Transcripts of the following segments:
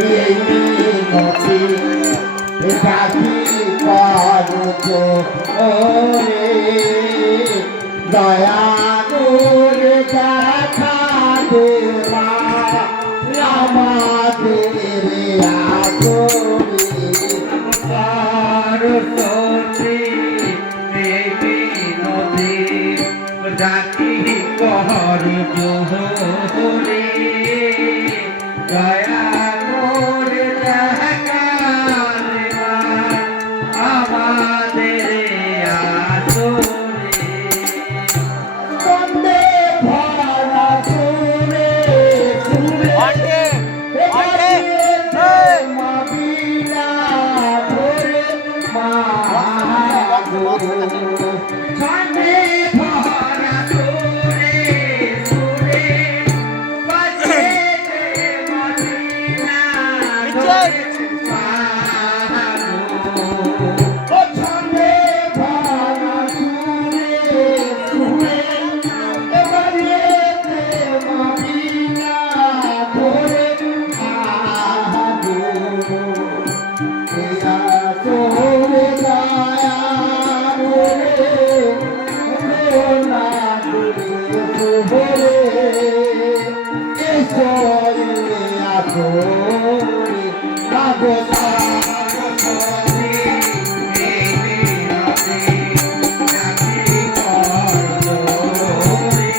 এই মিনতি ডাকি করো ওরে দয়া করে দেখা দেবা আমাদের আসরে সরস্বতী দেবী নদী ডাকি কর জোহরে দয়া করে দেখা দেবা আমাদের আসরে বন্দে ভরা সুরে সুরে মাবিলা ধরে মাগো বন্দে ভরা সুরে সুরে বাজে মদিনা ধরে মাগো ও ছন্দে ভরা সুরে সুরে এবারেতে মাবিলা ধরে মাগো এয়া তোরে দয়া রে করুণা করে ভরে এসো আসরে মাগো সরস্বতী দেবী নদী ডাকি কর জোরে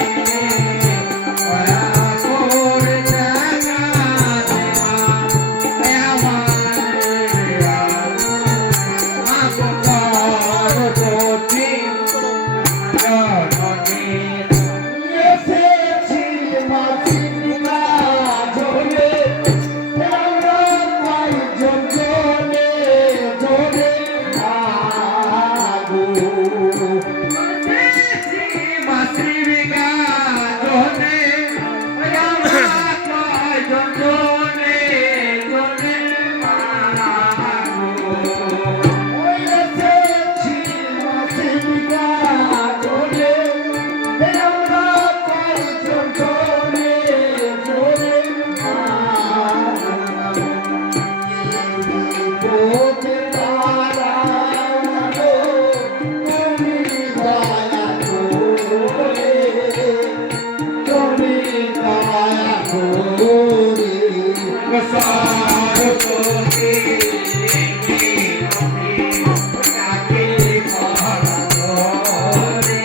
দয়া করে দেখা দেবা আমাদের সরস্বতী জননী এসেছি মাসিমা ঝোলে আমরা কয়েকজন জনে জনে মাগো মাতৃবিকা জনে আমার জনে জনে মাগো ওই এসেছি মাসিমা ঝোলে আমরা কয়েকজন জনে জনে মাগো কোতে তারা গো তুমি দয়া করে তুমি দয়া করে সরস্বতী দেবী নদী ডাকি কর জোরে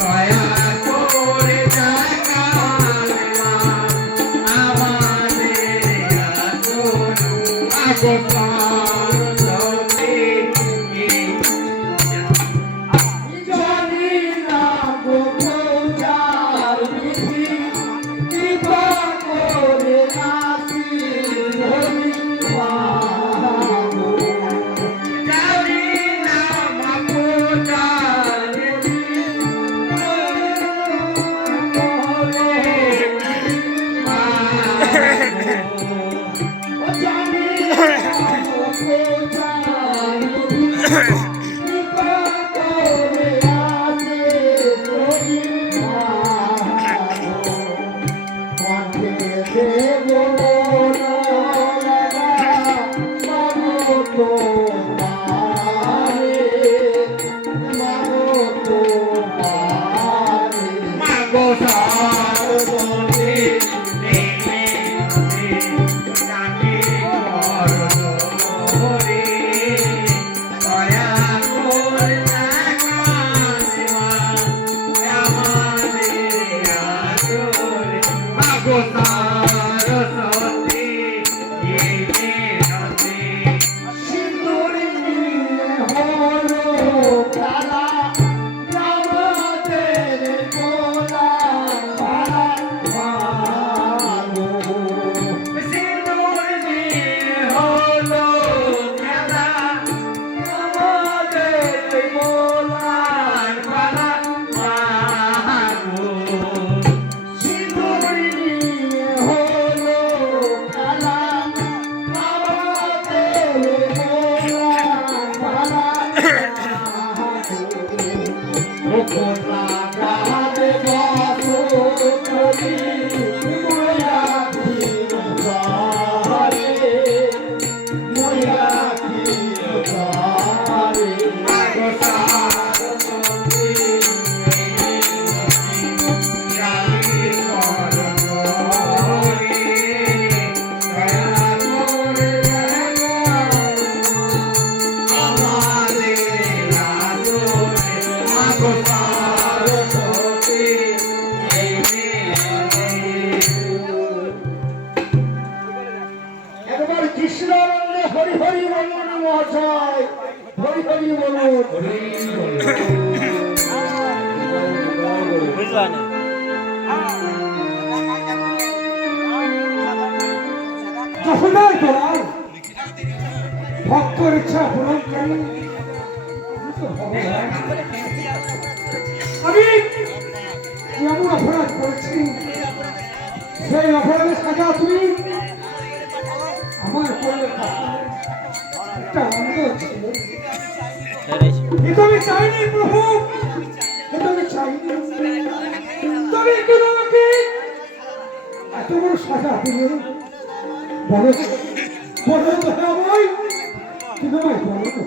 দয়া করে দেখা দেবা আমাদের আসরে সরস্বতী জানি না গো পূজার বিধি কৃপা করে আসি ধরি মাগো জানি না মাপুজার ও জানি না গো পূজার বিধি কৃপা করে আসি ধরি মাগো কণ্ঠে দেব মাগো তোমারে মাগো তোমারে মাগো সরস্বতী দেবী নদী ডাকি কর জোরে দয়া হরি বলুন মহাশয়, হরি হরি বলুন। বুঝলা না? যশোদার দোলাল ভক্তর ইচ্ছা পূরণকারী আমি যেমন অপরাধ করেছি সেই অপরাধের সাজা তুমি আমার করলে একটা অন্ধ ছিল। এ তো আমি চাইনি প্রভু, এ তো আমি চাইনি। তবে কেন আমাকে এত বড় সাজা দিলে? বলো বলো দয়াময়, কেন আমায় বলো?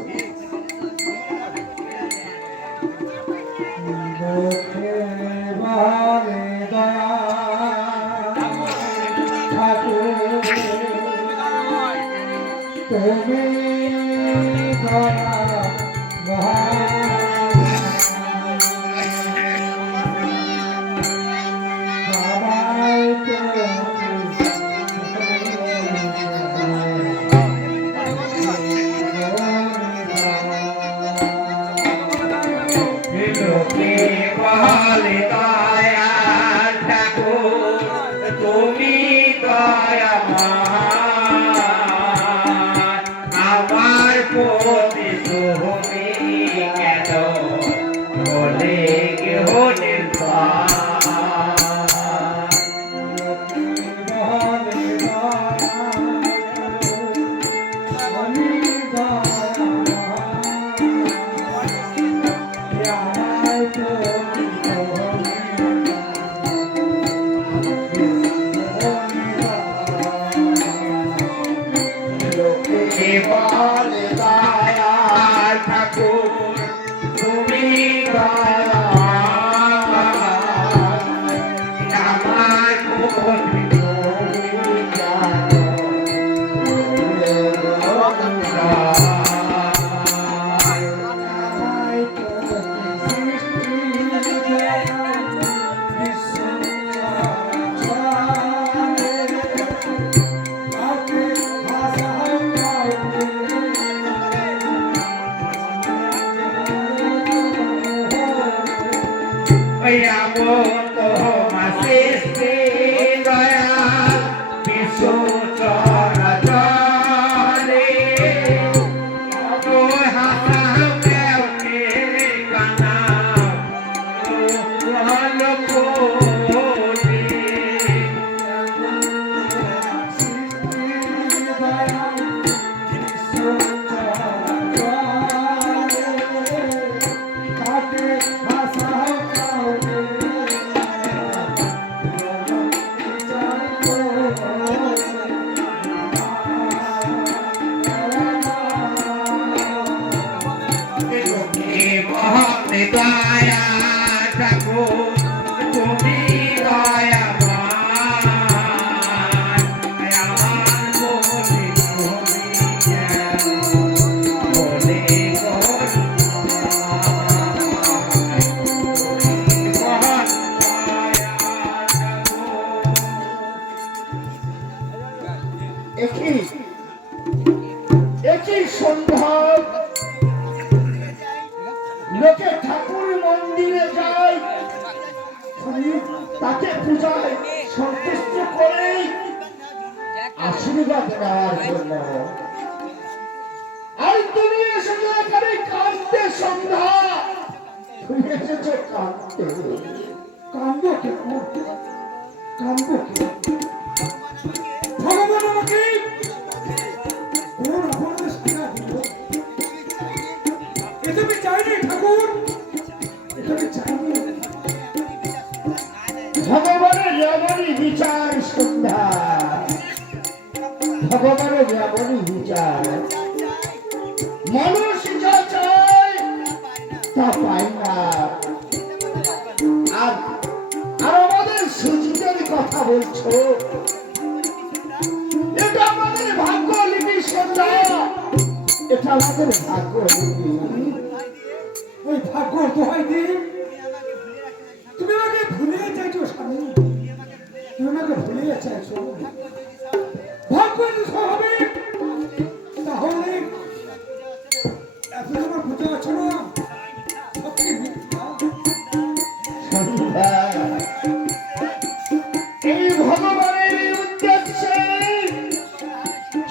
তুমি একই সন্ধ্যা লোকে ঠাকুর মন্দিরে যায়, তাকে পূজায় সন্তুষ্ট করে আশীর্বাদ নেওয়ার জন্য। আর তুমি এসেছো এখানে কাঁদতে সন্ধ্যা, তুমি এসেছো কাঁদতে। কান্দো কে কান্দো কে? ভগবান আমাকে কোন অপরাধের সাজা দিল? এটা আমি চাইনি ঠাকুর, এটা আমি চাইনি। ভগবানের যেমনই বিচার সন্ধ্যা, ভগবানের যেমনই বিচার। মানুষ যা চায় তা পায় না। আর আমাদের সুজিতের কথা বলছো, এটা আমাদের ভাগ্য লিপি সন্ধ্যা, এটা আমাদের ভাগ্য লিপি। ওই ভাগ্য দোহাই দিন, তুমি আমাকে ভুলিয়ে চাইছো স্বামী, তুমি আমাকে ভুলিয়ে চাইছো। ভাগ্য যদি হবে তাহলে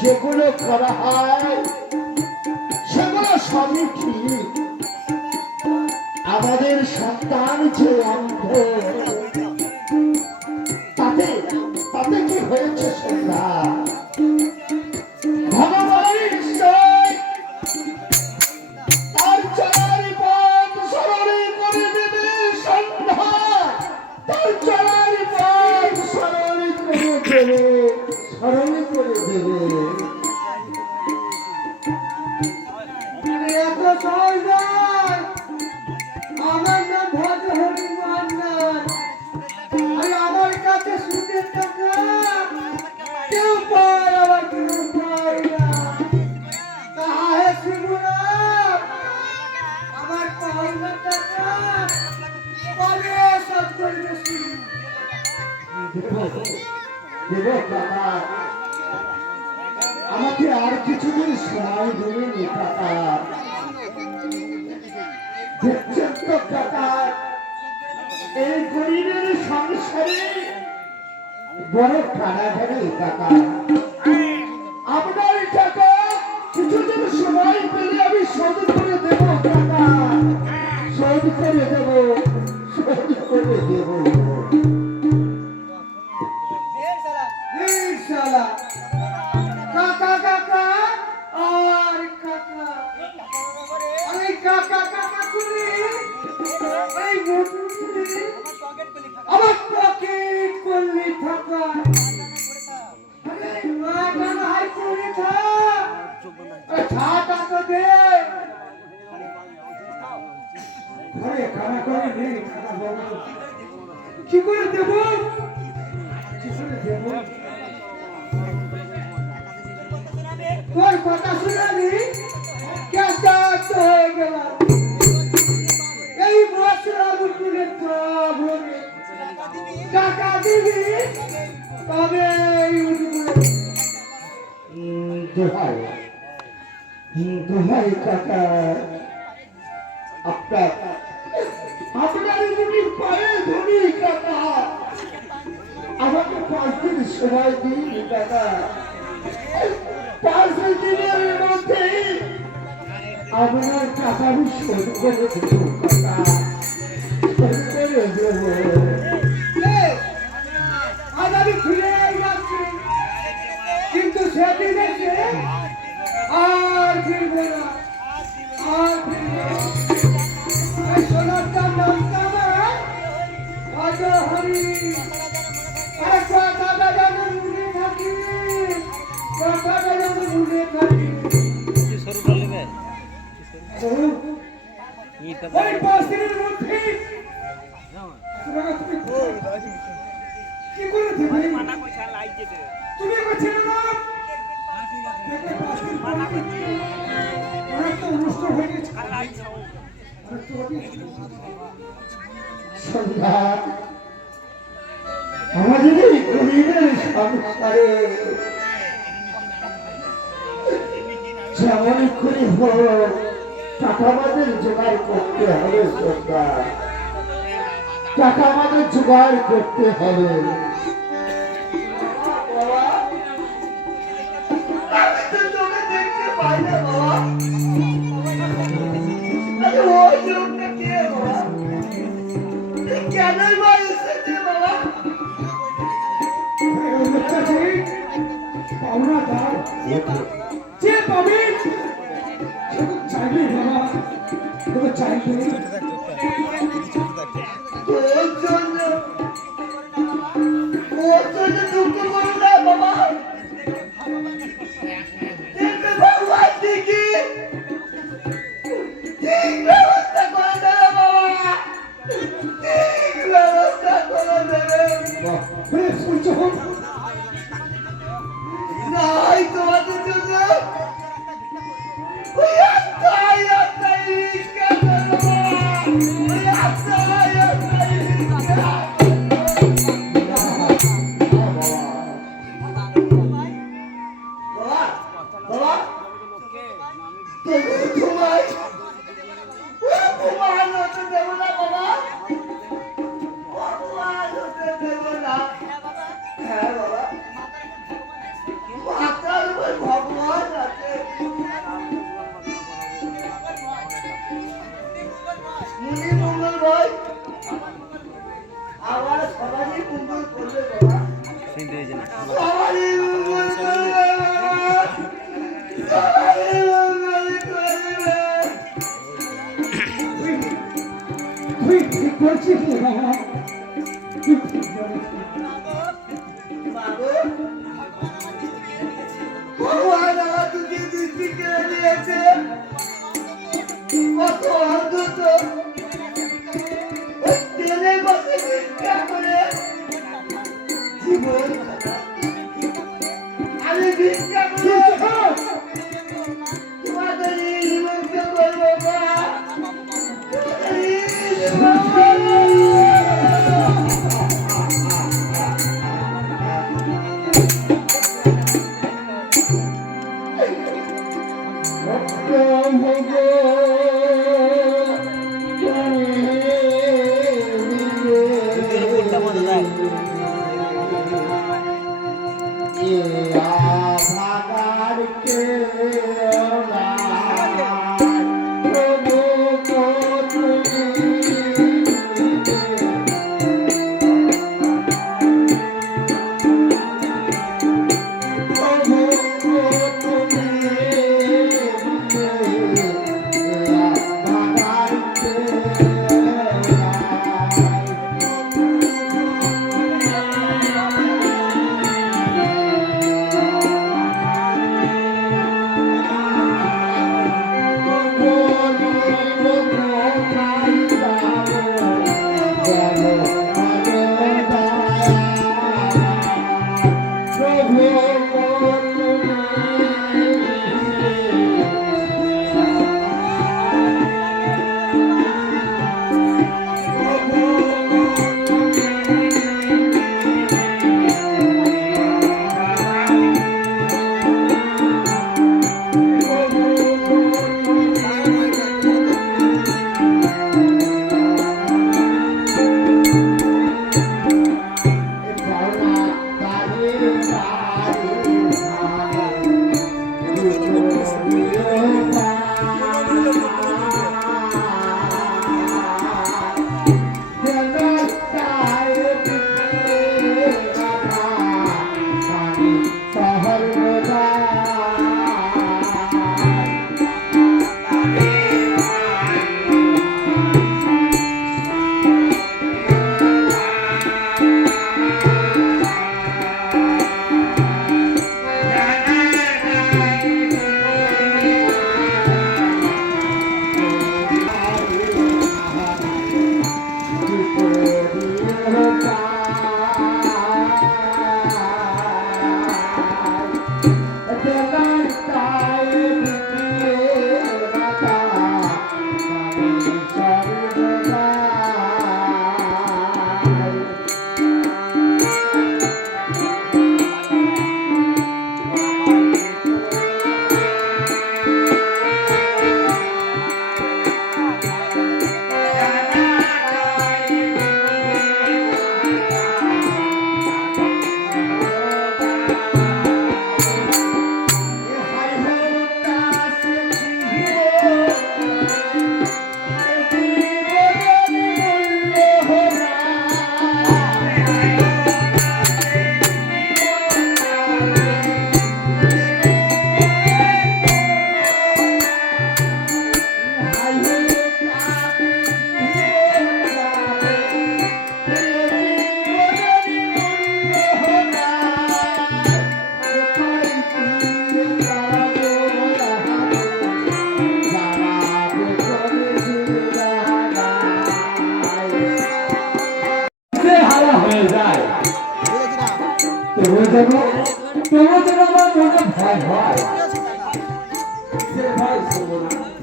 যেগুলো করা হয় সেগুলো সবই ঠিক। আমাদের সন্তান যে অন্ধ, তাতে তাতে কি হয়েছে সন্ধ্যা? ভগবান নিশ্চয় তার চলার পথ সরল করে দেবে সন্ধ্যা, তার চলার পথ সরল করে দেবে, সরল করে দেবে। এত সহজ নয়। আমার নাম ভজহরি মান্নান। আর আমার কাছে সুদের টাকা কেউ পায়, আবার কেউ পায় না। তাহে শিবরাম, আমার পাওনার টাকা কবে শোধ করবে শিব? দেব কাকা, আমাকে আর কিছুদিন সময় দেবেন কাকা। দেখছেন তো কাকা, এই গরিবের সংসারে বড় টানাটানি কাকা। আপনার টাকা কিছুদিন সময় পেলে আমি শোধ করে দেব কাকা, শোধ করে দেব, শোধ করে দেব। এই শালা, কাকা কাকা আর কাকা, আমি কাকা কাকা করি, এই মুঠি আমার পকেট করলি থাকা। আরে মাটা নাই করে থাক, টাকা দে। ঘরে কানা করে নেই টাকা বাবা, কি করে দেব? কি করে দেব? তোর কথা শুনে আমি কেষ্ট হয়ে গেলাম। এই মশলা মুটুরে ভরে টাকা দিবি, তবে এই উঠবে। দোহাই দোহাই কাকা, আপনার আপনার যদি পায়ে ধরি কাকা, আমাকে 5 দিন সময় দিন কাকা। 5 দিনের মধ্যে আপনার টাকা আমি শোধ করে দেব কাকা, শোধ করে দেব। আজ আমি ফিরে যাচ্ছি, কিন্তু সেদিন এসে আর ফিরবো না, আর ফিরবো না। এই সোনারটার নামটা আমার ভজহরি। আর কথাটা যেন ভুলে থাকি, কথাটা যেন ভুলে থাকি। ওই 5 দিনের মধ্যে কি করে দেবে? তুমি আমার ছেলে না, দেখলে 5 দিন পরে অনেক তো অনুষ্ঠান হয়ে গেছে। সন্ধ্যা, আমাদের এই গরিবের সংসারে যেমন করে হোক টাকা আমাদের জোগাড় করতে হবে সন্ধ্যা, টাকা আমাদের জোগাড় করতে হবে। আমি তো তোকে দেখতে পাই না বাবা, আরে ওই লোকটা কে বাবা? কেনই বা এসেছে বাবা? ওই লোকটা যে পাওনা দাও, যে পাবে সে তো চাইবে বাবা, সে তো চাইবে। তোর জন্য দুঃখ করো না বাবা, দেখবে ভগবান দেখি ঠিক ব্যবস্থা করে দেবে বাবা, ঠিক ব্যবস্থা করে দেবে। সূর্য হোক নাই তোমাদের জন্য ওই একটাই রিক্সা চালাবো। ভগবান আমাকে যে দৃষ্টি কেড়ে নিয়েছে, কত অন্ধত ওই তেলে বসে ভিক্ষা করে জীবন আমি ভিক্ষা করে তোমাদের মুক্ত করবো না।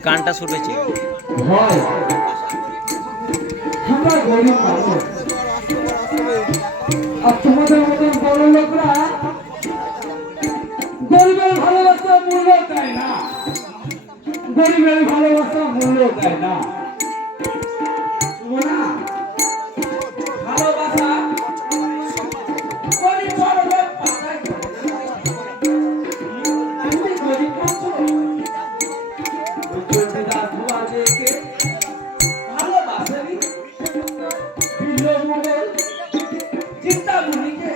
গানটা শুনেছি ভয় আমরা গরিব মানুষ আর তোমাদের মতন বড় লোকরা গরিবের ভালোবাসা মূল্য দেয় না, গরিবের ভালোবাসা মূল্য দেয় না। শোনা, ভালোবাসা গরিব বড় লোক পাতায় করে। তুমি গরিব আছো, ভালোবাসেনি চিন্তামণিকে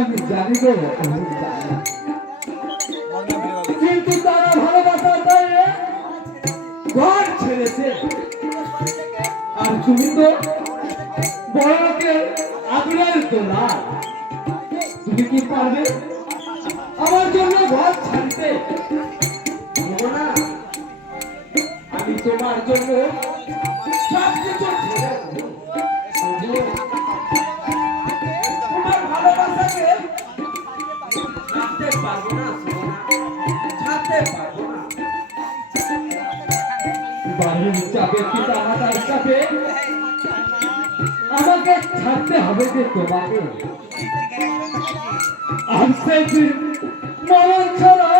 আমি জানি গো, আমি জানি, কিন্তু তারা ভালোবাসা ঘর ছেড়েছে আর আর তুমি তো বড় লোকের আদুরের দোলা, তুমি কি পারবে আমার জন্য ঘর ছাড়তে? না, আমি তোমার জন্য সব কিছু ছেড়ে দেব। তোমার ভালোবাসাকে রাখতে পারবো না, সোনা, ছাড়তে পারবো না। বাড়ির চাপে পিতা মাতার চাপে আমাকে ছাড়তে হবে যে তোমাকে। আর সেদিন মরণ ছাড়া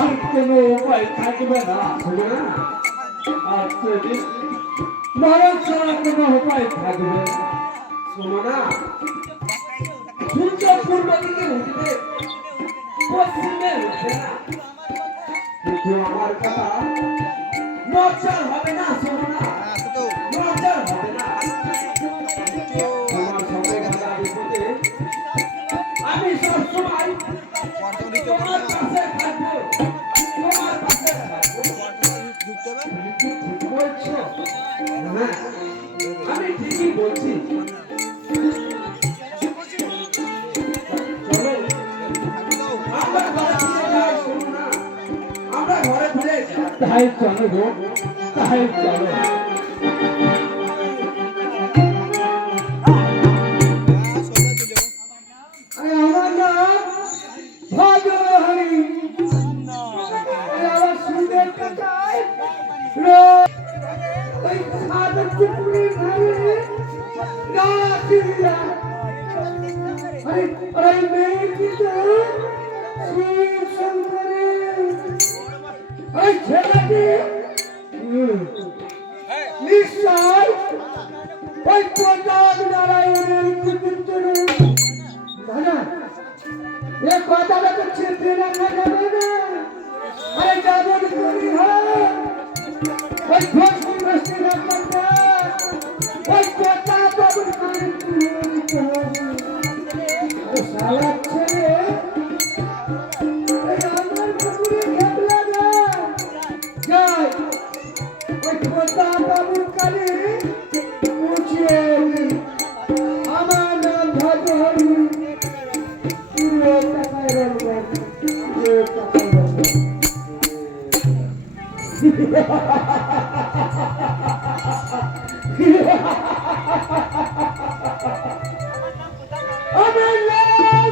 আর কোনো উপায় থাকবে না, সোনা, আর সেদিন মরণ ছাড়া কোনো উপায় থাকবে না। সোনা, সূর্য পূর্ব দিকে উঠবে, পশ্চিমে উঠবে না, কিন্তু আমার কথা নড়চড় হবে না, সোনা, নড়চড় হবে না। তোমার সঙ্গে বাধা বিপদে আমি সবসময় তোমার পাশে থাকবো, তোমার পাশে থাকবো। তুমি কি ঠিক বলছো? হ্যাঁ, আমি ঠিকই বলছি। চলো, আমরা ঘরে ফিরে যাই, সোনা, আমরা ঘরে ফিরে যাই। তাই চলো গো, তাই চলো। আরে আমার নাম ভজহরি। আরে আমার সুন্দর কাকাই ওই সাদা কুকুরের ঘরে রাখিয়া। আরে ওই মেয়েটি তো শিব শঙ্করের। ওই ছেলেটি নিশ্চয় ওই প্রতাপ নারায়ণের পুত্র। দাদা, এ কথাটা তো চেপে রাখা যাবে না। আরে যেমন করি হয় ওই ঘষি ঘষি রাখার পর ওই প্রতাপ বাবুর কানে তুলে দিতে হবে। আরে শালার ছেলে, এই আমার পুকুরে খেপলা না যাই ওই প্রতাপ বাবুর কানে পৌঁছিয়ে দিই। আমার নাম ভজহরি। আমার নাম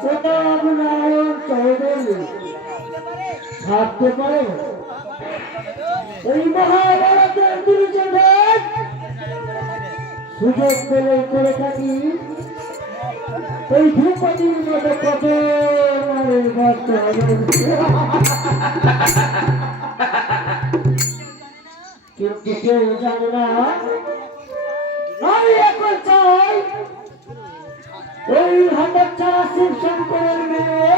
প্রতাপ নারায়ণ চৌধুরী। ভাবতে পারো এই মহাভারতের দুর্যোধন সুযোগ পেলে করে থাকি এই ধ্রুপদীর মতো কত নারীর ভক্ত হবে। কিন্তু কেউ জানে না আমি এখন চাই ওই হতচ্ছাড়া শিব শঙ্করের মেয়ে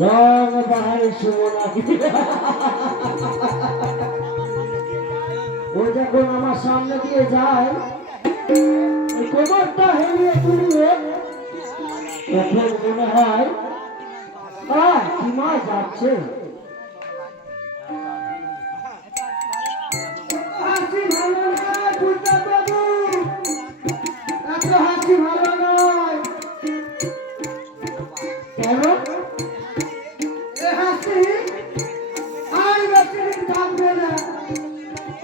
রং বাহারি সুমনাকে। ও যখন আমার সামনে দিয়ে যায় কোমরটা হেলিয়ে তুলিয়ে তখন মনে হয় কি মা যাচ্ছে। হাসি ভালো নয় প্রতাপ বাবু, এত হাসি ভালো নয়। কেন এ হাসি আর বেশি দিন থাকবে না।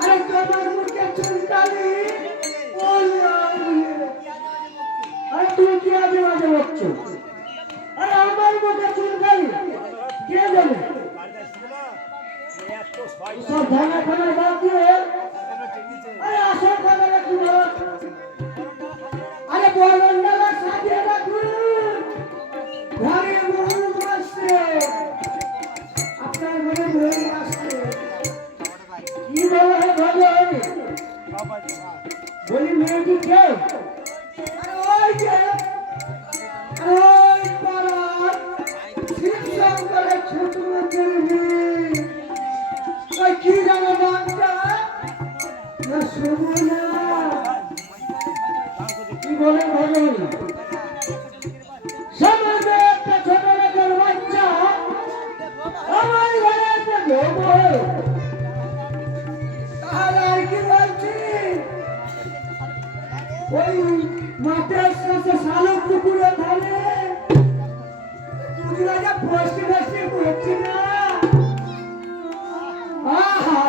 আরে তোমার মুখে চুলকালি আরে তুমি কি আজে বাজে বলছো? আরে আমার মুখে চুলকালি কে দেবে? সব ধানা খানা বাদ দিয়ে আরে আসল কথাটা কি বল? আরে বলন্ডালা সাজিয়ে রাখুন, ঘরে বহু আসছে, আপনার ঘরে বহু আসছে। কি বলা হয় ভালো হবে? বলি মেয়েটি কে? আরে ওই যে ওই পাড়ার শিব শঙ্করের ছোট লোকের মেয়ে। ওই কি জানো নামটা? না শুভ না। কি বলে ভগবান? শালুক পুকুরে ধারে দুজনে যা ফসকে ফসকে করছি না আহা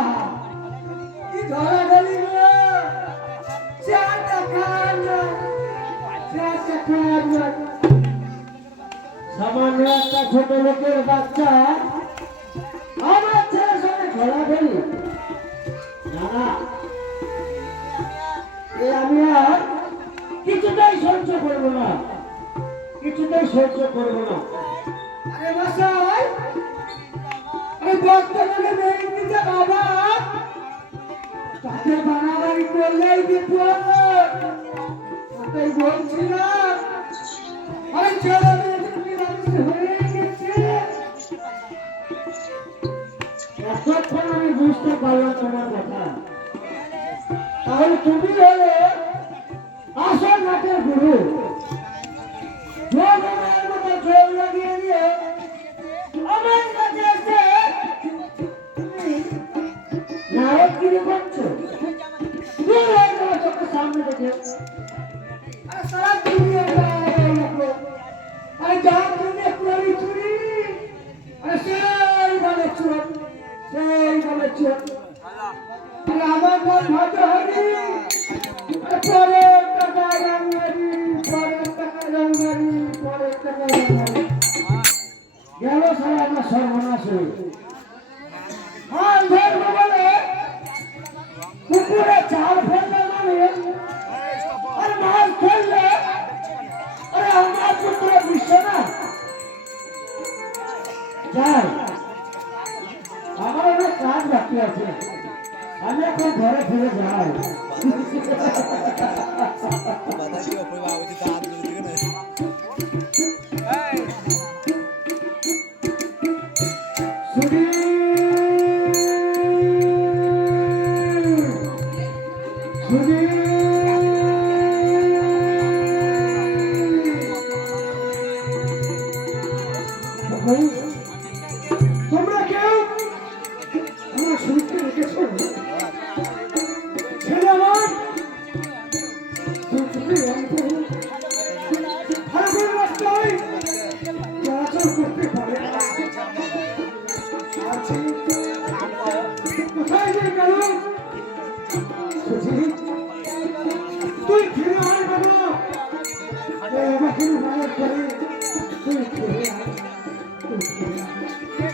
কি ধরা গেলি গো চাটা খান চাটা খান সামান্য একটা ছোট লোকের বাচ্চা আমার ছেলের সঙ্গে ঘোরাঘুরি না না এ আমি আর কিছুটাই সহ্য করবো না কিছুটাই সহ্য করবো না আরে মশাই আরে বর্তমানে মেয়ে দিতে বাবা তাকে বানাবাড়ি করলেই বিপদ তাই বলছিলাম আরে ছেলে মেয়ে হয়ে গেছে এতক্ষণ আমি বুঝতে পারলাম তোমার কথা তাহলে তুমি হলে আসল নাটের গুরু জোর মতো জোর লাগিয়ে দিয়ে আমার কাছে এসে তুমি নায়কগিরি করছো দূর হয়ে যাওয়া চোখের সামনে দেখে আরে সারা দুনিয়াটা দেখো আরে যা তুমি পুরি চুরি আরে সেইভাবে চুর সেইভাবে চুর আরে আমার মন ভালো হয়নি আরে পরে টাকা রঙারি পরে টাকা রঙারি পরে টাকা রঙারি গেল সারা আমার সর্বনাশ হয়ে হাল ধরবো বলে পুকুরে চাল ফেললে মানে আর মাছ ফেললে আরে আমার পুত্র বিশ্ব না যাই আমার অনেক কাজ বাকি আছে আমি এখন ঘরে ফিরে যাই তোমরা কেউ আমার শুনতে রেখেছো ছেলে আমার খারাপের রাস্তায় চলাচল করতে পারে না। আছে। কোথায় যে গেল সুজিত, তুই ফিরে আয় বাবা আমাকে মায়ের করে তুই ফিরে আয় তুই ফিরে আয়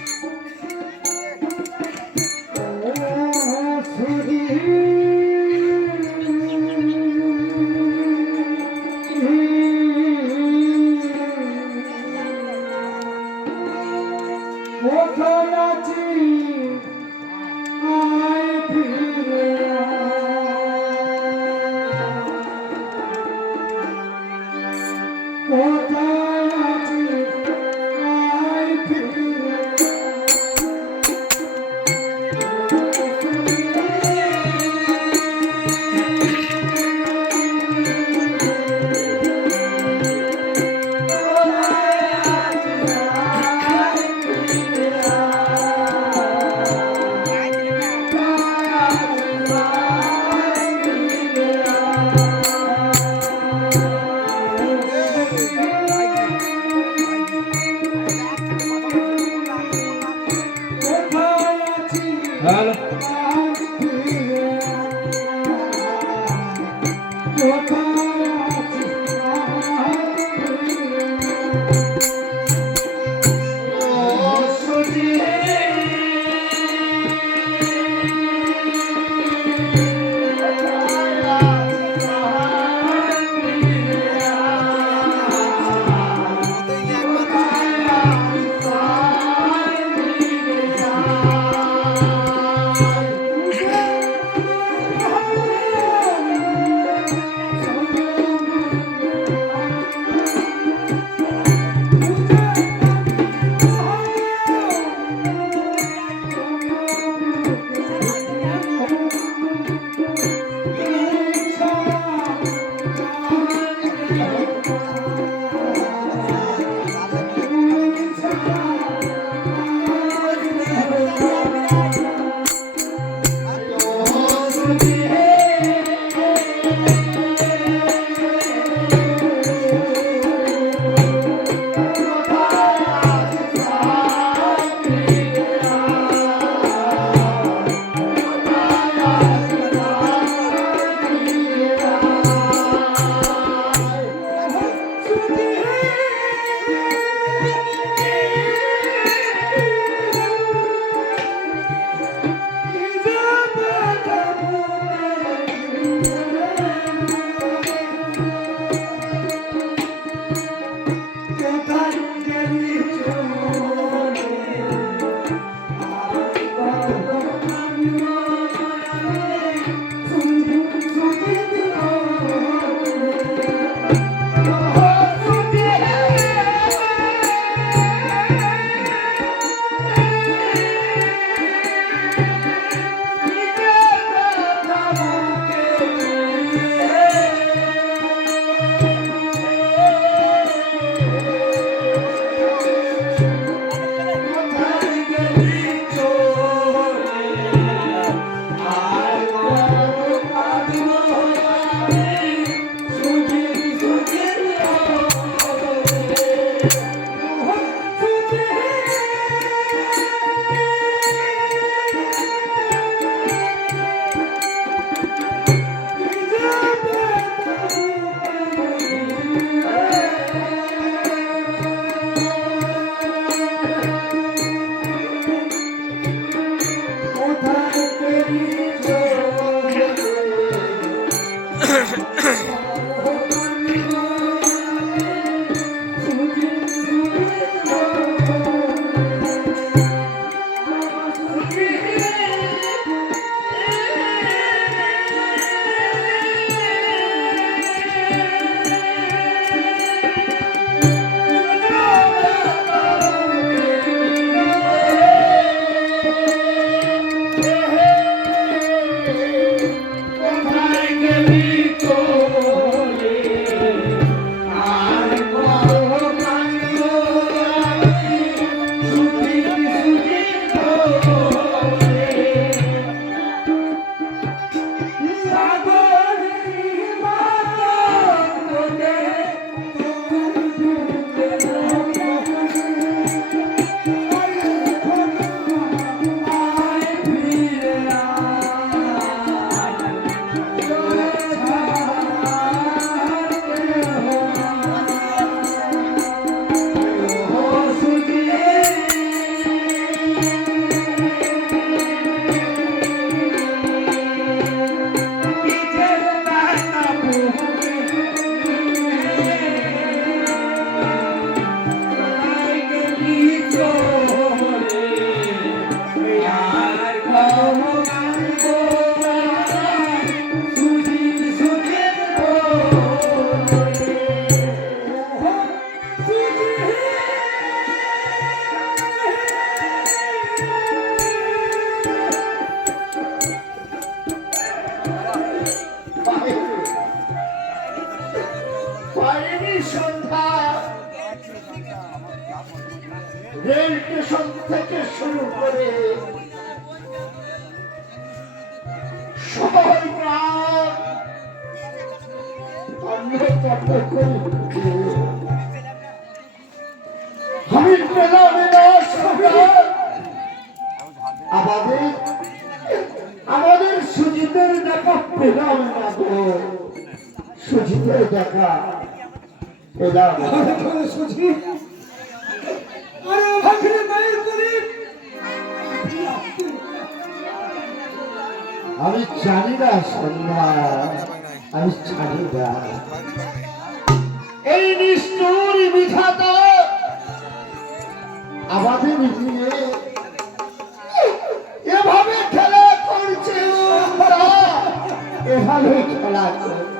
রেল স্টেশন থেকে শুরু করে শহর গ্রাম আমি পেলাম না সরকার। আমাদের সুজিতের দেখা পেলাম না গো, সুজিতের দেখা পেলাম না। আরে তোরে সুজি, আরে ভাগরে মায়ের করি। আমি জানি না সন্ধ্যা, আমি জানি না এই নিষ্ঠুর বিধাতা আমাদের নিয়ে এভাবে খেলা করছে, এভাবে খেলা করছে।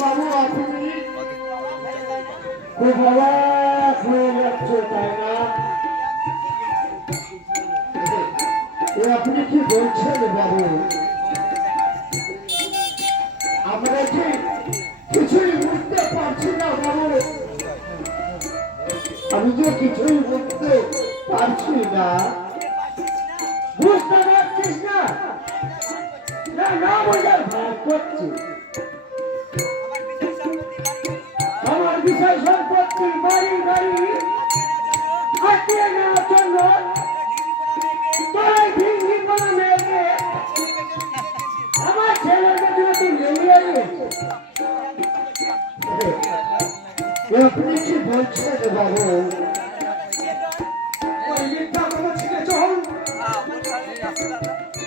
বাবু আপনি খুব অবাক হয়ে যাচ্ছে তাই না? আপনি কি বলছেন বাবু? আমরা যে কিছুই বুঝতে পারছি না বাবু, আমি যে কিছুই বুঝতে পারছি না। বুঝতে পারছিস না? না না বোঝার ভাব করছি। আমার বিষয় সম্পত্তি বাড়ি গাড়ি হাতিয়ে নেওয়ার জন্য তোরাই ভিঙ্গি করে মেয়েকে আমার ছেলের পেছনে তুই মিলিয়ে দিয়েছিস। আপনি কি বলছেন বাবু? ওই মিথ্যা কথা ছেড়ে চল।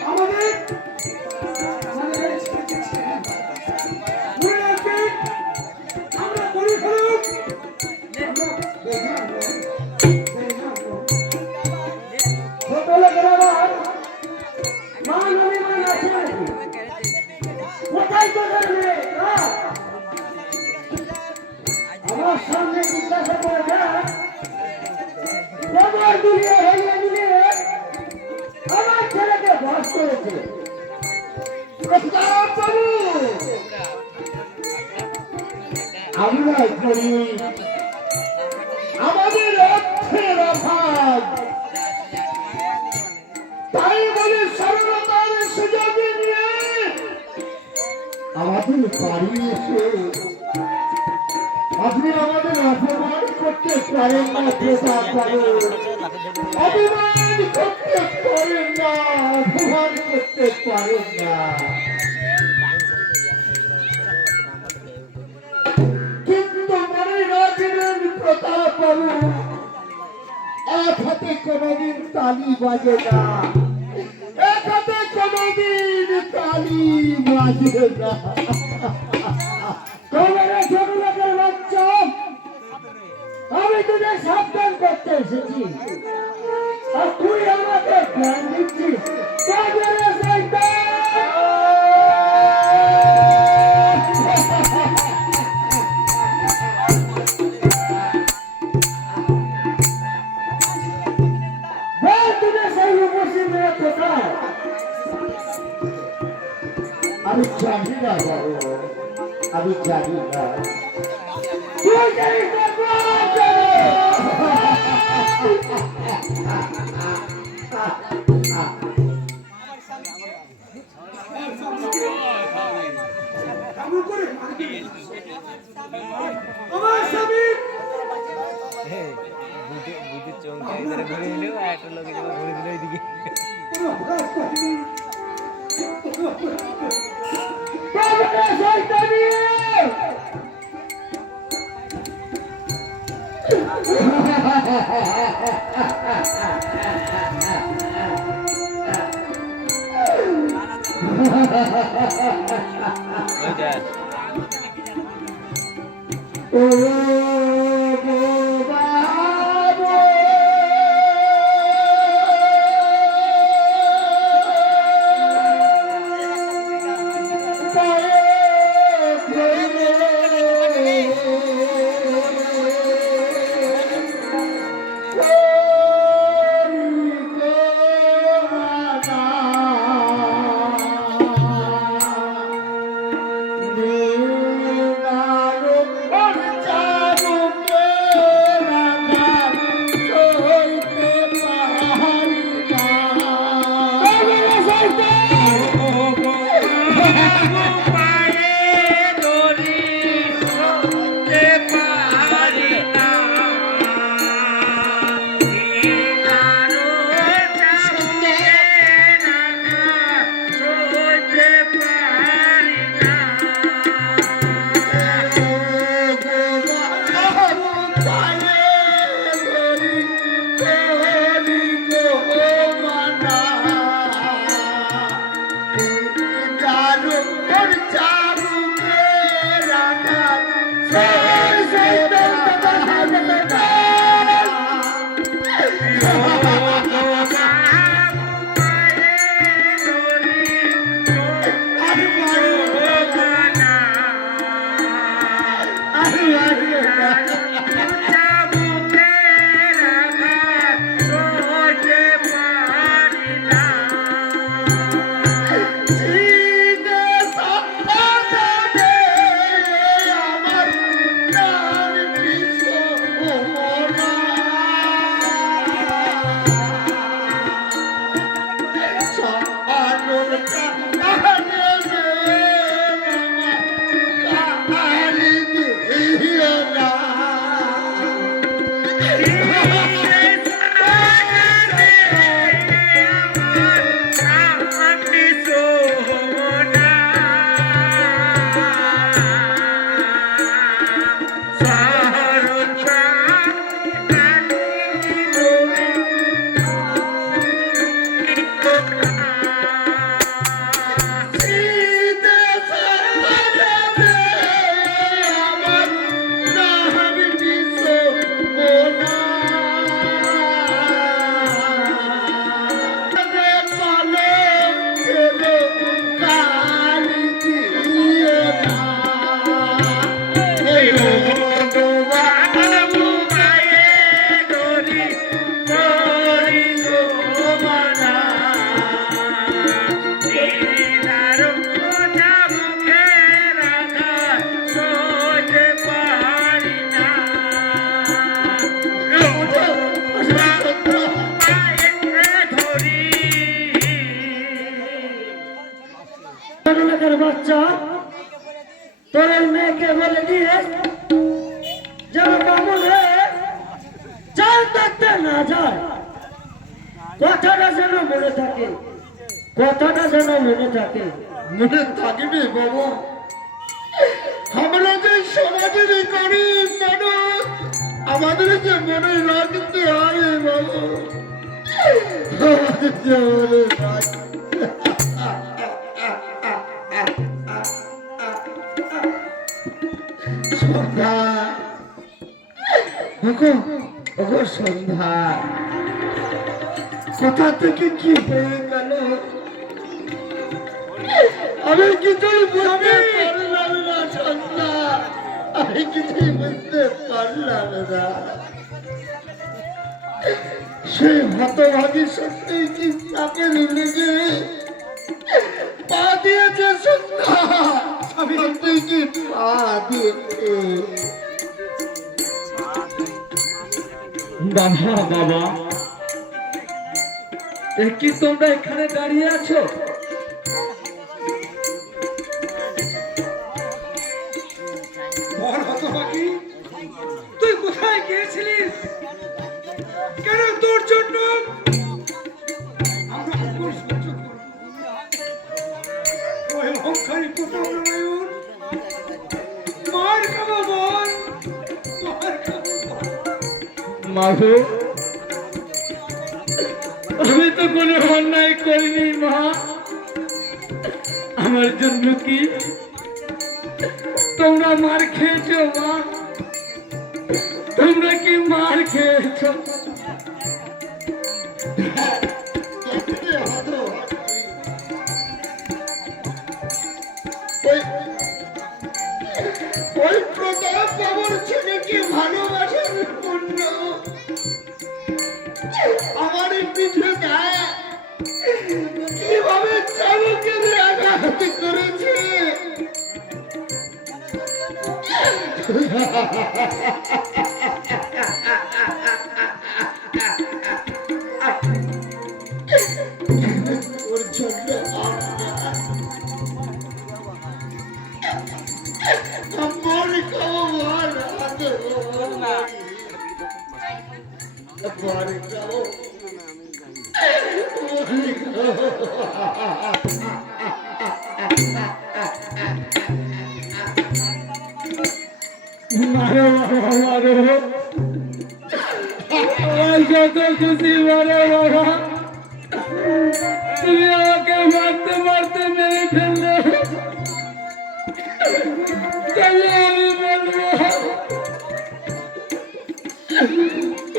আমাদের মনে রাখবে, আমরা করি ফেলুক, আমরা ছোট লোকের আবার মান অভিমান আছে নাকি? কোথায় তোদের মেয়ে? আমার সামনে জিজ্ঞাসা করে দেখ, খবর দিলে হইয়ে দিলে আমার ছেলেকে বস করেছে। আমরা করি আমাদের অর্থের অভাব, তাই বলে সরলতার সুযোগ নিয়ে আমাদের বাড়ি এসে আপনি আমাদের অপমান করতে পারেন না। প্রতাপ বাবু, অপমান করতে পারেন না, অপমান করতে পারেন না। কিন্তু মনে রাখবেন প্রতাপ বাবু, এক হাতে কোনদিন তালি বাজে না, এক হাতে কোনদিন তালি বাজে না। তোমার ছোট লোকের বাচ্চা, আমি তোদের সাবধান করতে এসেছি, আর তুই আমাকে জ্ঞান দিচ্ছিস। আমি জানি না বাবু, আমি জানি না। তুই জানিস না কেমন করে আমার স্বামী বুঝে চমকে ধরে ঘুরে দিলেও একটা লোকে যখন ঘুরে দিল ওইদিকে ভুলে না যায়, কথাটা যেন মনে থাকে, কথাটা যেন মনে থাকে। মনে থাকবে বাবা, আমরা যে সমাজের গরিব মানুষ, আমাদের যে মনে রাখতে হয় বাবা, আমাদের যে মনে সন্ধ্যা, সন্ধ্যা কোথা থেকে কি হয়ে গেল আমি কিছুই বুঝতে পারলাম না। সন্ধ্যা, আমি কিছুই বুঝতে পারলাম না। সেই হতভাগী সত্যি কি চাপের লেগে পা দিয়েছে। সন্ধ্যা, সত্যি কি পা দিয়েছে। বাবা বাবা, কি তোমরা এখানে দাঁড়িয়ে আছো? বল হতভাগী, তুই কোথায় গিয়েছিলিস? কেন তোর জন্য আমরা অপমান সহ্য করব? ওই অহংকারী প্রতাপ নারায়ণ মার খাবো বল, মার খাবো বল। মাগো, আমি তো কোনো অন্যায় করিনি মা, আমার জন্য কি তোমরা মার খেয়েছো মা? তোমরা কি মার খেয়েছো? ওই প্রতাপ বাবুর ছেলেকে ভালোবাসার পূর্ণ আমার পিঠে গায়ে কিভাবে চালকের আঘাত করেছে। ওর জন্য আমার খবর মারো বাবা, মারো, আমার যত খুশি মারো বাবা। তুমি আমাকে মারতে মারতে মেরে ফেললে, তবে আমি বলবো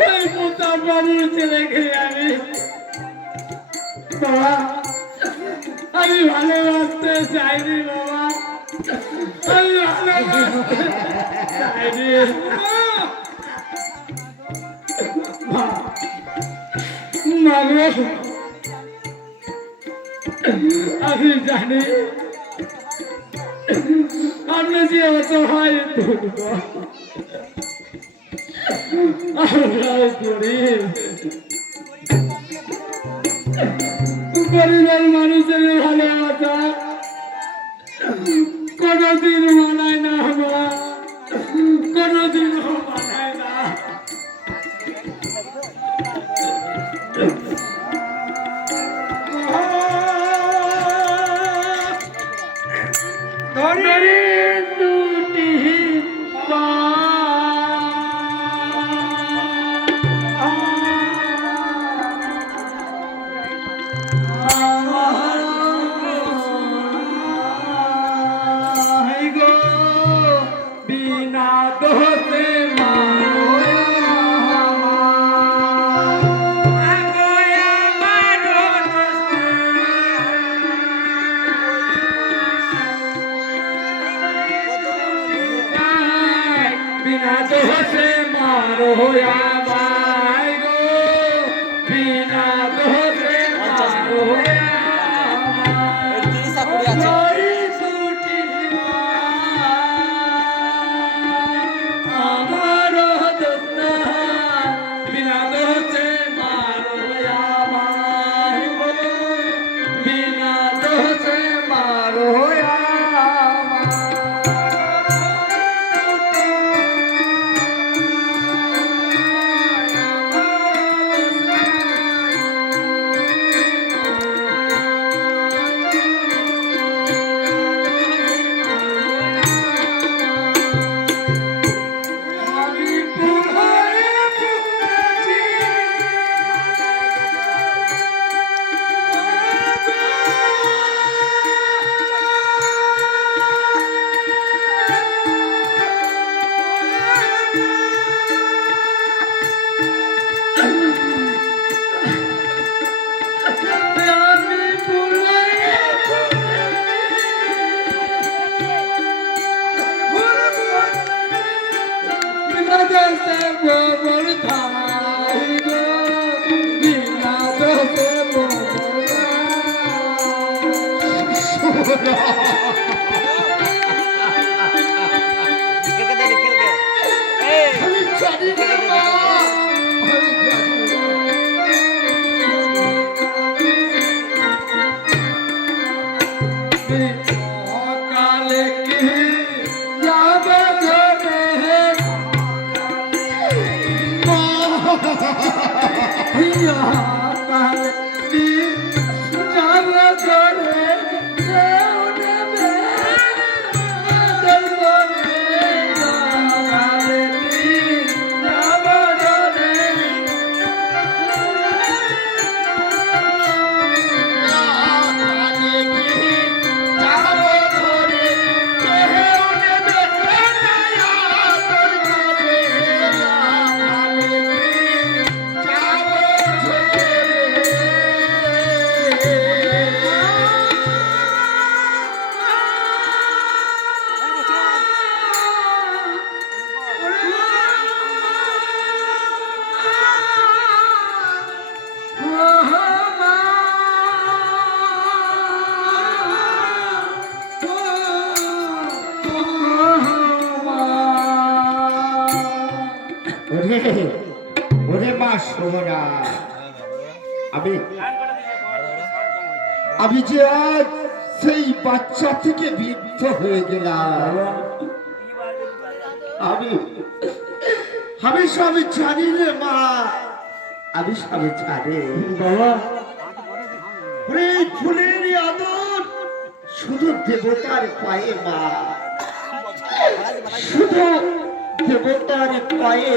ওই প্রতাপ বাবুর ছেলেকে বাবা, আমি ভালোবাসতে চাইনি বাবা, আমি ভালোবাসতে চাইনি। মাগো, আমি জানি আমি যে অত হয় গরিবের মানুষের ভালোবাসা কোনদিন মানায় না, আমরা কোনদিন মানায় না। দুটি বিনা দোষে बिना दोषे मारो আমায় গো, বিনা দোষে মারো আমায়। দুটি আমার দোষ নাই, বিনা দোষে মারো আমায় গো, বিনা দোষে মারো আমায়। দেশে মোর ঠাই গো বিনা দেশে মোর আমি জানি রে মা, আমি জানি। অকালে কি যাবে ধরে অকালে কি যাবে ধরে কেউ নেবে অকালে কি যাবে ধরে ওরে ওরে মা সোনা, আমি আমি যে আজ সেই বাচ্চা থেকে বৃদ্ধ হয়ে গেলাম। আমি আমি সবই জানি রে মা, আমি সবই জানি বাবা। ওরে এই ফুলের আদর শুধু দেবতার পায়ে মা, শুধু দেবতার পায়ে,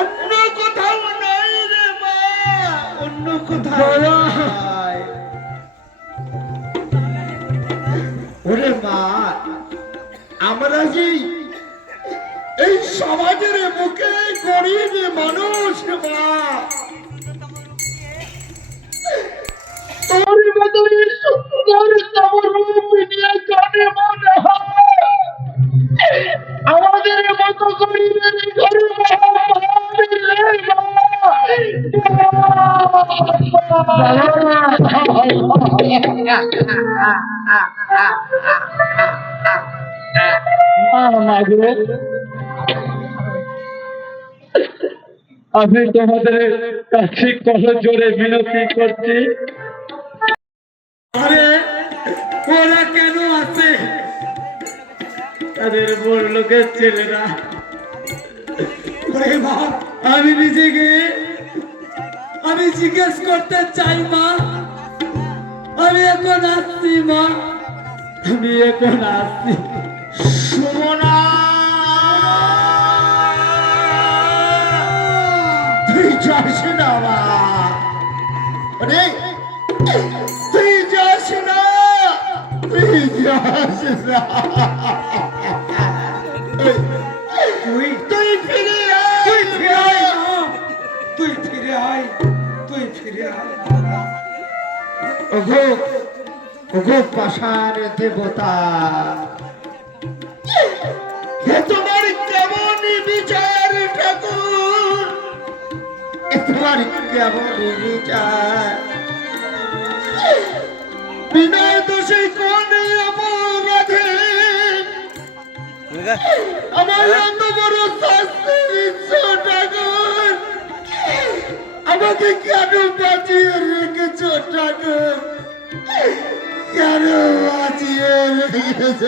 অন্য কোথাও নাই রে মা, অন্য কোথাও নাই। ওরে মা, আমরা যে এই সমাজের বুকে গরিব মানুষ মা, তোর মতোই সুন্দর রূপ নিয়ে জানে মনে হয় আমাদের মতো গরিবের ঘরে আমি তোমাদের কাছে কত জোরে বিনতি করছি, আরে ওরা কেন আছে? তাদের বড় লোকের ছেলেরা। ওরে মা, আমি নিজেকে আমি জিজ্ঞেস করতে চাই মা, আমি এখন আসছি মা, আমি এখন আসছি। সুমনা, তুই যাস না মা, আরে তুই যাস না, তুই যাস না, তুই তুই ফিরে আয়, তুই ফিরে আয় মা, তুই ফিরে আয়, তুই ফিরে আয়। ওগো ওগো পাষাণ দেবতা, হে তোমার কেমন বিচার ঠাকুর, এ তোমার কেমন বিচার, বিনা দোষে কোন অপরাধে আমার এত বড় শাস্তি দিচ্ছ ঠাকুর, আমাকে কেন বাঁচিয়ে রেখেছ ঠাকুর, কেন বাঁচিয়ে রেখেছ?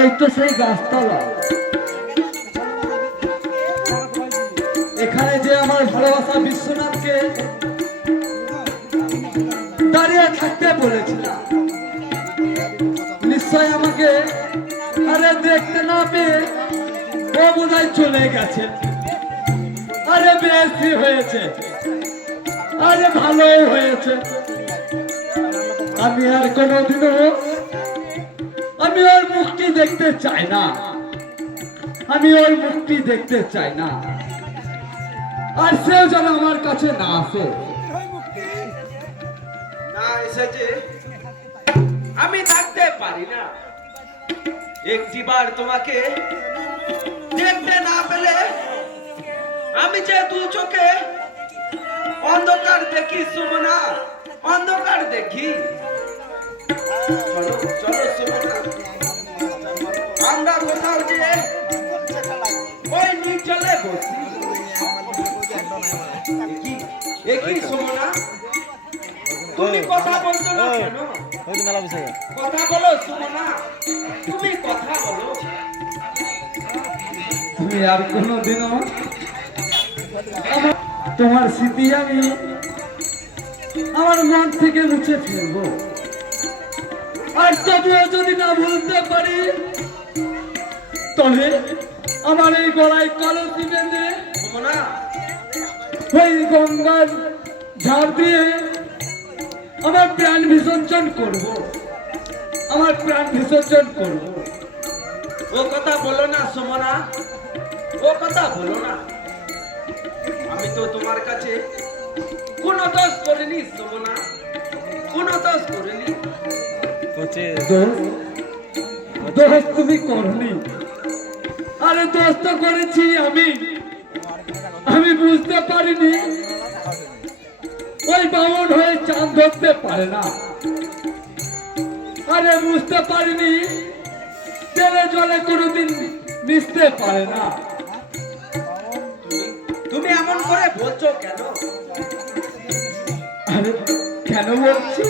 এই তো সেই গাছতলা, এখানে যে আমার ভালোবাসা বিশ্বনাথকে দাঁড়িয়ে থাকতে বলেছিলাম, নিশ্চয় আমাকে আরে দেখতে না পেয়ে ও বোধহয় চলে গেছে। আরে বেশি হয়েছে, আরে ভালোই হয়েছে। আমি আর কোনোদিনও দেখতে চাই না, আমি ওর মুক্তি দেখতে চাই না, আর সেও যেন আমার কাছে না আসে। না এসেছে আমি থাকতে পারি না। একটিবার তোমাকে দেখতে না পেলে আমি যে দু চোখে অন্ধকার দেখি সুমনা, অন্ধকার দেখি। চলো চলো সুমনা, আমরা কোথাও যে ওই নিচলে বসি। একই সুমনা, তুমি কথা বলছো না কেন? কথা বলো সুমনা, তুমি কথা বলো। তুমি আর কোনোদিনও তোমার স্মৃতি আমি আমার মন থেকে মুছে ফেলবো। আর তবুও যদি না ভুলতে পারি, তবে আমার এই গলায় কলসি বেঁধে সুমনা, ওই গঙ্গার ঝাড় দিয়ে আমার প্রাণ বিসর্জন করব, আমার প্রাণ বিসর্জন করব। ও কথা বলো না সুমনা, ও কথা বলো না। আমি তো তোমার কাছে কোনো দোষ করিনি সুমনা, কোনো দোষ করিনি। দোষ তুমি করনি, আরে দোষ তো করেছি আমি। আমি বুঝতে পারিনি ওই বামন হয়ে চাঁদ ধরতে পারে না, আরে বুঝতে পারিনি তেলে জলে কোনোদিন মিশতে পারে না। তুমি এমন করে বলছো কেন? আরে কেন বলছি,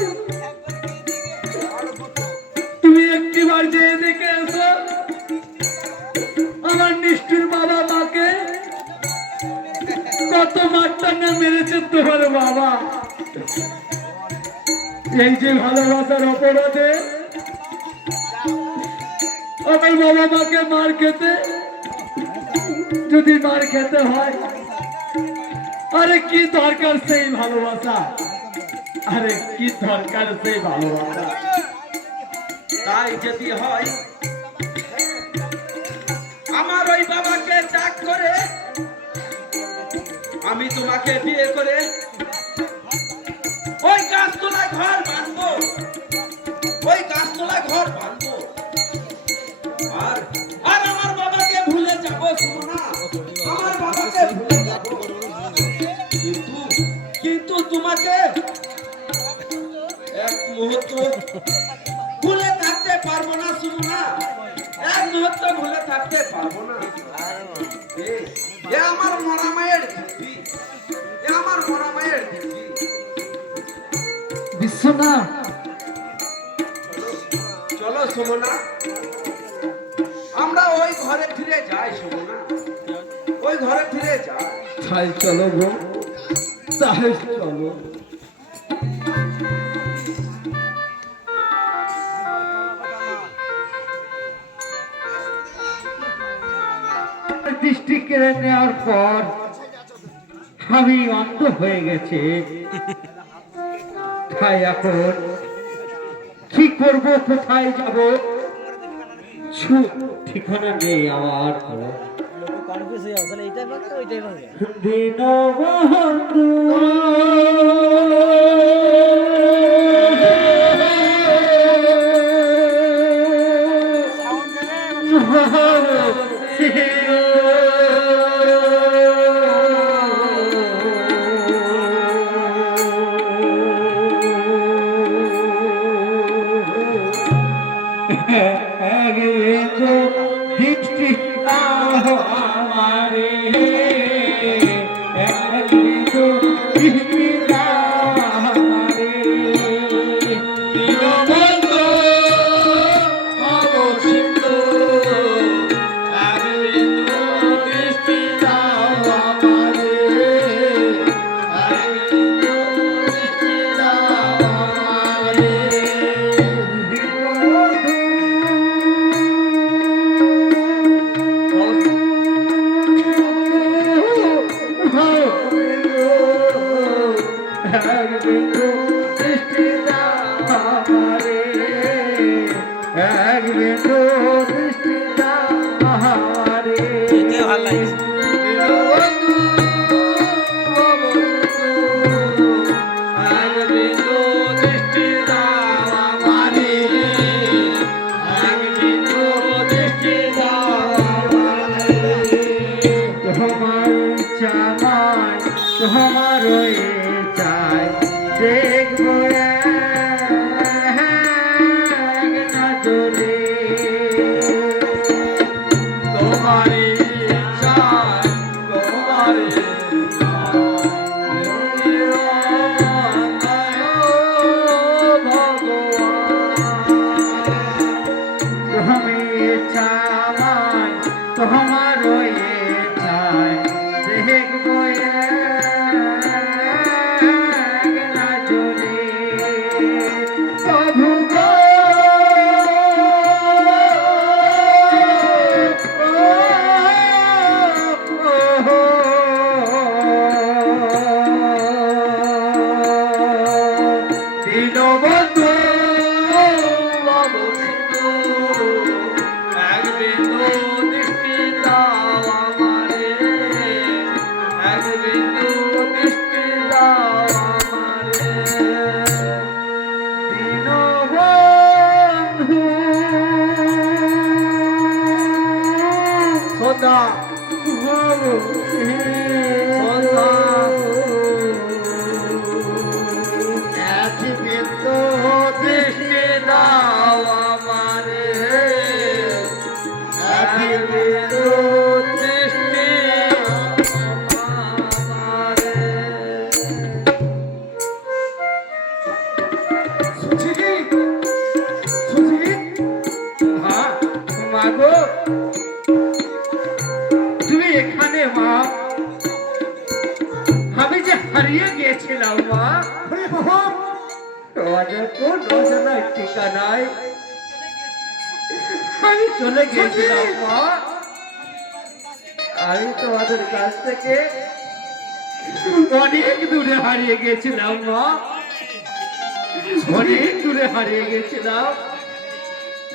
তুমি একটিবার যে দেখে এসো আমার নিষ্ঠুর বাবা মাকে কত মারটা না মেরেছে তোমার বাবা। এই যে ভালোবাসার অপরাধে আমার বাবা মাকে মার খেতে, যদি মার খেতে হয়, আরে কি দরকার সেই ভালোবাসা, আরে কি দরকার সেই ভালোবাসা। তাই যদি হয় আমার ওই বাবাকে ত্যাগ করে আমি তোমাকে বিয়ে করে ওই গাছতলায় ঘর বাঁধবো, ওই গাছতলায় ঘর বাঁধবো, আর আর আমার বাবাকে ভুলে যাবো সুমনা, আমার বাবাকে ভুলে যাবো। কিন্তু কিন্তু তোমাকে এক মুহূর্ত ভুলে থাকতে পারবো না সুমনা, এক মুহূর্ত ভুলে থাকতে পারবো না। এ আমার মরা মায়ের দিব্যি, এ আমার মরা মায়ের দিব্যি। বিশ্বনাথ, চলো সুমনা, আমরা ওই ঘরে ফিরে যাই সুমনা, ওই ঘরে ফিরে যাই। তাই চলো গো, তাই চলো। দৃষ্টি কেড়ে নেওয়ার পর আমি অন্ধ হয়ে গেছে, তাই এখন কি করব, কোথায় যাব, ঠিকানা নেই আমার। দীনবন্ধু দৃষ্টি আমারে দৃষ্টি আমারে দীনবন্ধু অবসিত দৃষ্টি আমারে দৃষ্টি আমারে এক বিন্দু ছামায় তোমার ছায় দেখবো একলা জলে প্রভু গো দীনবন্ধু অবস্থু এক বিন্দু দৃষ্টি দাও আমারে এক বিন্দু দৃষ্টি দাও আমারে দীনবন্ধু সদা এক বিন্দু দৃষ্টি দাও আমারে এক বিন্দু দৃষ্টি আমারে সুজিত সুজিত মা মা গো তুমি এখানে মা আমি যে হারিয়ে গিয়েছিলাম মা হরে বাবা তোমাদের কোন রচনার ঠিকানায় আমি চলে গিয়েছিলাম মা আমি তোমাদের কাছ থেকে অনেক দূরে হারিয়ে গিয়েছিলাম মা অনেক দূরে হারিয়ে গেছিলাম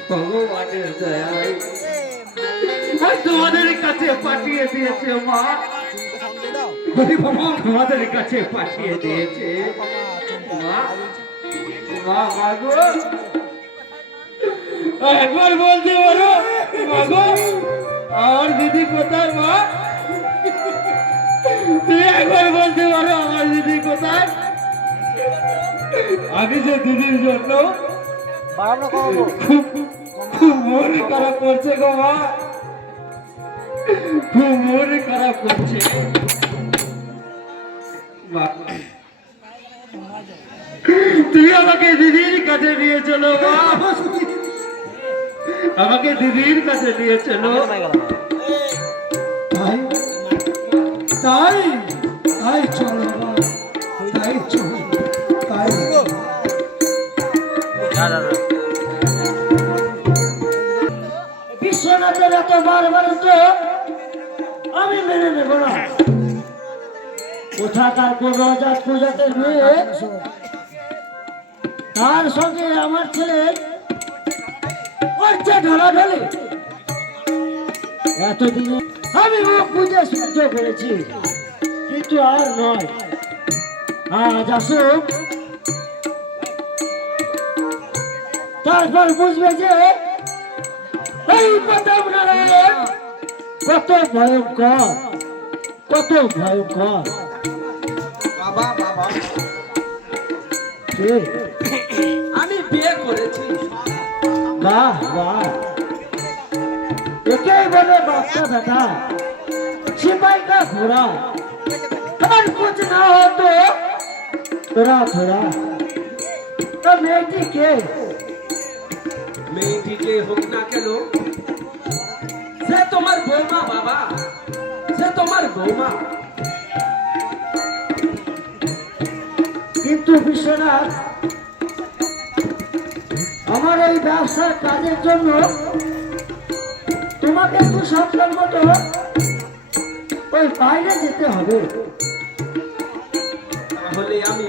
ভগবানের দয়ায় তোমাদের কাছে পাঠিয়ে দিয়েছে মা হরে বাবা তোমাদের কাছে পাঠিয়ে দিয়েছে মা মা মা গো একবার বলতে পারো মা গো আমার দিদি কোথায় মা তুমি একবার বলতে পারো আমার দিদি কোথায় আমি যে দিদির জন্য খুব মন খারাপ করছে গো মা খুব মন খারাপ করছে মা তুমি আমাকে দিদির কাছে নিয়ে চলো মা আমাকে দিদির কাছে নিয়ে চলো তাই তাই তাই চলো বাবা, তাই চলো তাই বিশ্বনাথের এত বারবার তো আমি মেনে নেব না কোথাকার কোন অজাত প্রজাতের মেয়ে তার সঙ্গে আমার ছেলে করছে ঢলাঢলি এতদিনে আমি মুখ বুঝে সহ্য করেছি কিন্তু আর নয় আজ আসুক তারপর বুঝবে যে এই প্রতাপ নারায়ণ কত ভয়ঙ্কর কত ভয়ঙ্কর বাবা বাবা কে? আমি বিয়ে করেছি বাহ বাহ একেই বলে বাচ্চা বেটা सिपाही का घोड़ा और कुछ ना हो तो थोड़ा थोड़ा तो बेटी के মেয়েটিকে হোক না কেন সে তোমার বৌমা বাবা সে তোমার বৌমা কিন্তু বিশ্বনাথ আমার এই ব্যবসার কাজের জন্য তোমাকে 2 সপ্তাহ মতো ওই বাইরে যেতে হবে তাহলে আমি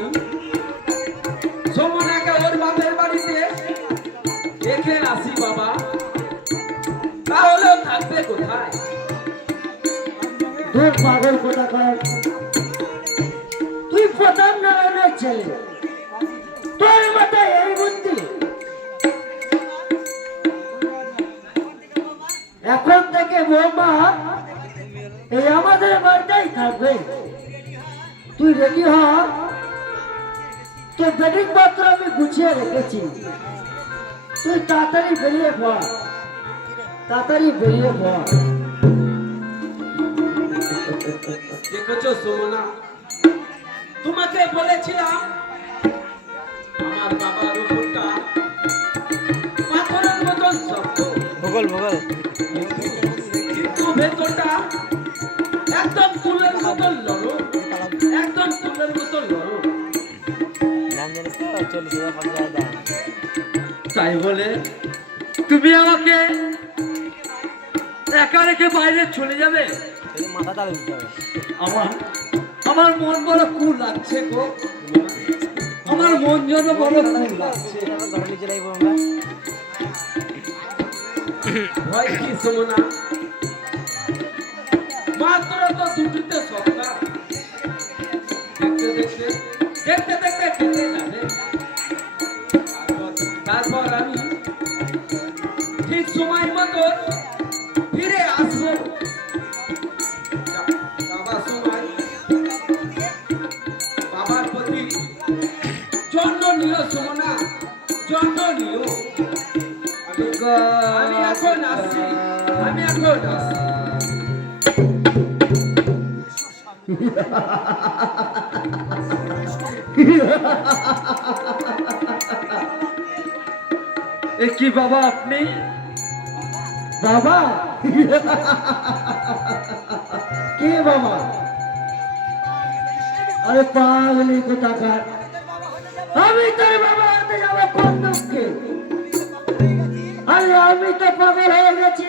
সোমনাকে ওর বাপের বাড়িতে রেখে আসি বাবা তাহলে থাকবে কোথায় তোর পাগল কোথাকার তুই প্রধান নারায়ণের ছেলে তোর মাথায় এই বুদ্ধি এখন থেকে বৌমা এই আমাদের বাড়িতেই থাকবে তুই রেডি হ তোর বেডিং পত্র আমি গুছিয়ে রেখেছি তুই তাড়াতাড়ি বেরিয়ে পড় তাড়াতাড়ি বেরিয়ে পড় দেখেছো সোমনা তোমাকে বলেছিলাম আমার বাবার উপরটা পাথরের মতন শক্ত ভূগোল ভূগোল কিন্তু ভেতরটা একদম ফুলের মতো নরম, একদম ফুলের মতো নরম। নাম জানিস তো 40,000 দাম। তাই বলে তুমি আমাকে একা রেখে বাইরে চলে যাবে? এই মাথা তালে দিতে হবে। আমার আমার মন বড় কুল লাগছে গো, আমার মন যেন বড় কুল লাগছে। আবার ঘরে নিয়ে চলে যাবো আমরা। ভয় কি সুমনা, মাত্র তো দুটিতে সপ্তাহ, দেখতে দেখতে দেখতে দেখতে কেটে যাবে। তারপর আমি ঠিক সময় মতো ফিরে আসবো। যাবার সময় বাবার প্রতি জন্য নিও সুমনা, জন্য নিও। আমি এখন আসছি, আমি এখন আসছি। এ কি বাবা আপনি? বাবা কে বাবা? আরে পাগলি কোথাকার, আমি তোর বাবা হতে যাবো কোন দুঃখে? আরে আমি তো পাগল হয়ে গেছি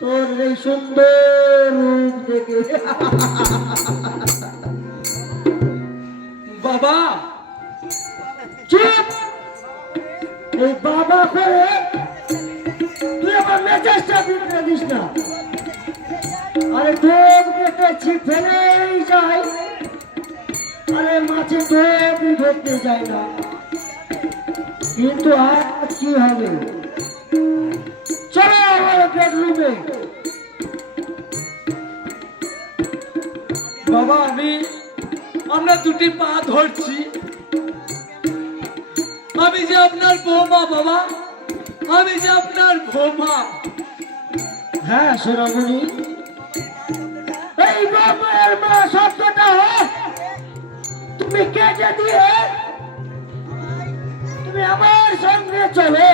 তোর এই সুন্দর রূপ দেখে। বাবা চুপ! এই বাবা করে তুই আমার মেজাজটা বিগড়ে দিস না। আরে ঢোক দেখেছি ফেলেই যায়, আরে মাছে ঢোকই ধরতে যায় না। কিন্তু আর কি হবে, চলো আমার বেডরুমে। বাবা আমরা দুটি পা ধরছি, আমি যে আপনার বৌমা বাবা, আমি যে আপনার বৌমা। হ্যাঁ সোনামণি, এই বাবার মা শব্দটা তুমি কেটে দিয়ে তুমি আমার সঙ্গে চলো,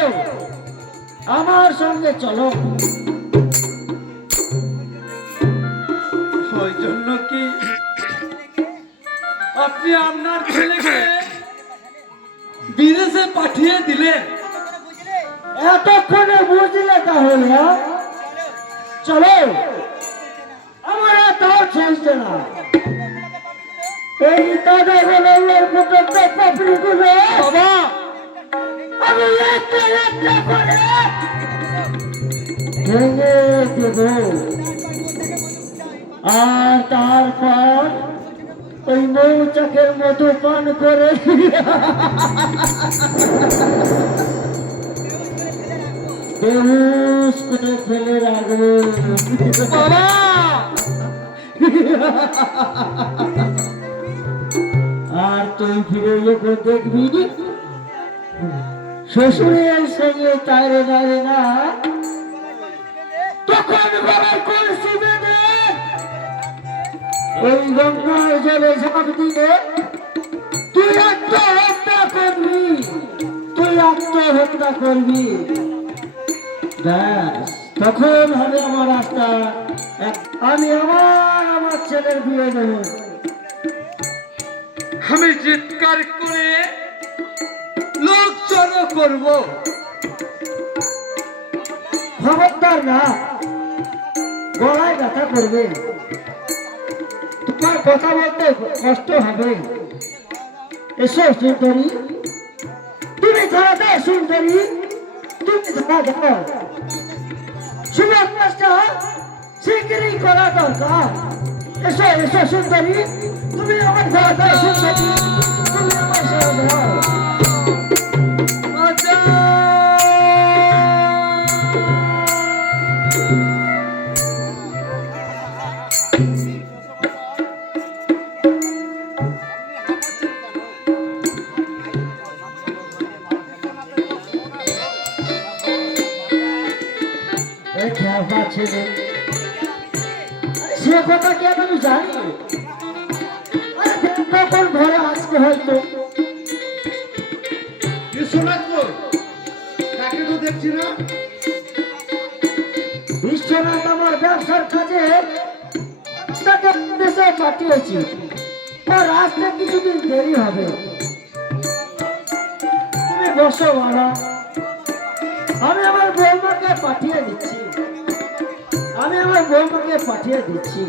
আমার সঙ্গে চলো। ওই জন্য কি আপনি আপনার ছেলেকে বিদেশে পাঠিয়ে দিলেন? এতক্ষণে বুঝলে তাহলে? চলো, আমার এত চলছে না। এই দাদা গোলামের মতো পাপড়ি গুলো বাবা আমি একটা একটা করে ভেঙে দেব, আর তারপর ওই মৌচাকের মতো পান করে বেহুশ করে ফেলে রাখবো। বাবা আর তুই ফিরে যখন দেখবি শ্বশুরের সঙ্গে তারে দাঁড়ে না, তখন গলায় কলসি বেঁধে ওই গঙ্গার জলে ঝাঁপ দিয়ে তুই আত্মহত্যা করবি, তুই আত্মহত্যা করবি। ব্যাস তখন হবে আমার রাস্তা, আমি আমার ছেলের বিয়ে দেবো। আমি চিৎকার করে লোক জড়ো করব। খবরদার না, গলায় ব্যথা করবে, তোমার কথা বলতে কষ্ট হবে। এসো সুন্দরী, তুমি ধরা দাও সুন্দরী, তুমি ধরা দাও। শুভ কাজটা শীঘ্রই করা দরকার। এসো এসো সুন্দরী, তুমি আমার ধরা দাও সুন্দরী, তুমি আমার ধরা দাও। সে কথা কি আমি জানি? কখন ঘরে আসবে হয়তো। বিশ্বনাথ কই? তাকে তো দেখছি না। বিশ্বনাথ আমার ব্যবসার কাজে তাকে দেশে পাঠিয়েছি, তার আসতে কিছুদিন দেরি হবে। তুমি বসো মালা, আমি আমার বৌমাকে পাঠিয়ে দিচ্ছি, আমি আমার বৌমাকে পাঠিয়ে দিচ্ছি।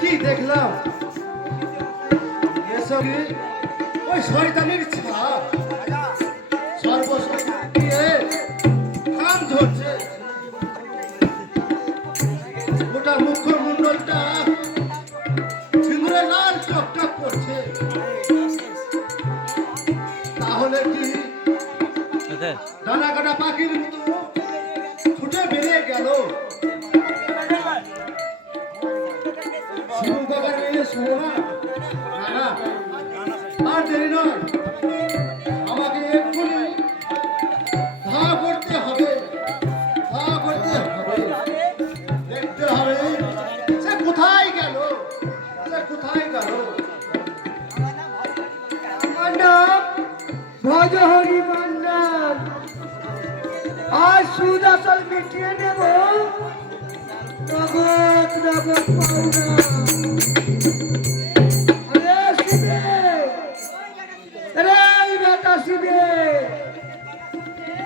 কি দেখলাম এসবই ওই শয়তানের ছাপ সর্বশক্তি দিয়ে কান ধরছে। ওটা মুখমণ্ডলটা সিঁদুরে লাল টকটক করছে। তাহলে কি ডানা কাটা পাখির মতো ছুটে বেরিয়ে গেল? শিবু বাবার মেয়ে সোনা, না আর দেরি নয়, আমাকে এক্ষুনি ধা করতে হবে, ধা করতে হবে, দেখতে হবে সে কোথায় গেল, সে কোথায় গেল। আমার নাম ভজহরি মন্ডল, আজ সুদ আসল মিটিয়ে নেব, নগদ নগদ পাওনা। আরে শিবে, আরে এই বেটা শিবে,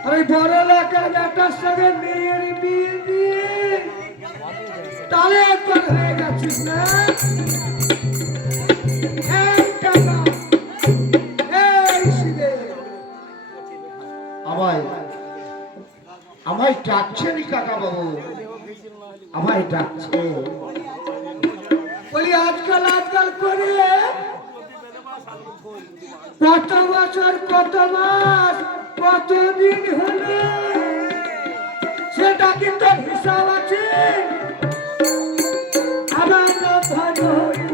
আরে বড় লোকের বেটার সঙ্গে মেয়ের বিয়ে দিয়ে তাহলে একবার হয়ে গেছিস না? এই টাকা, এই শিবে, আমায় ডাকছেন কাকা বাবু, আমায় ডাকছে। বলি আজকাল করে কত বছর, কত মাস, কত দিন হলো সেটা কিন্তু হিসাব আছে। আমার নাম ভজহরি,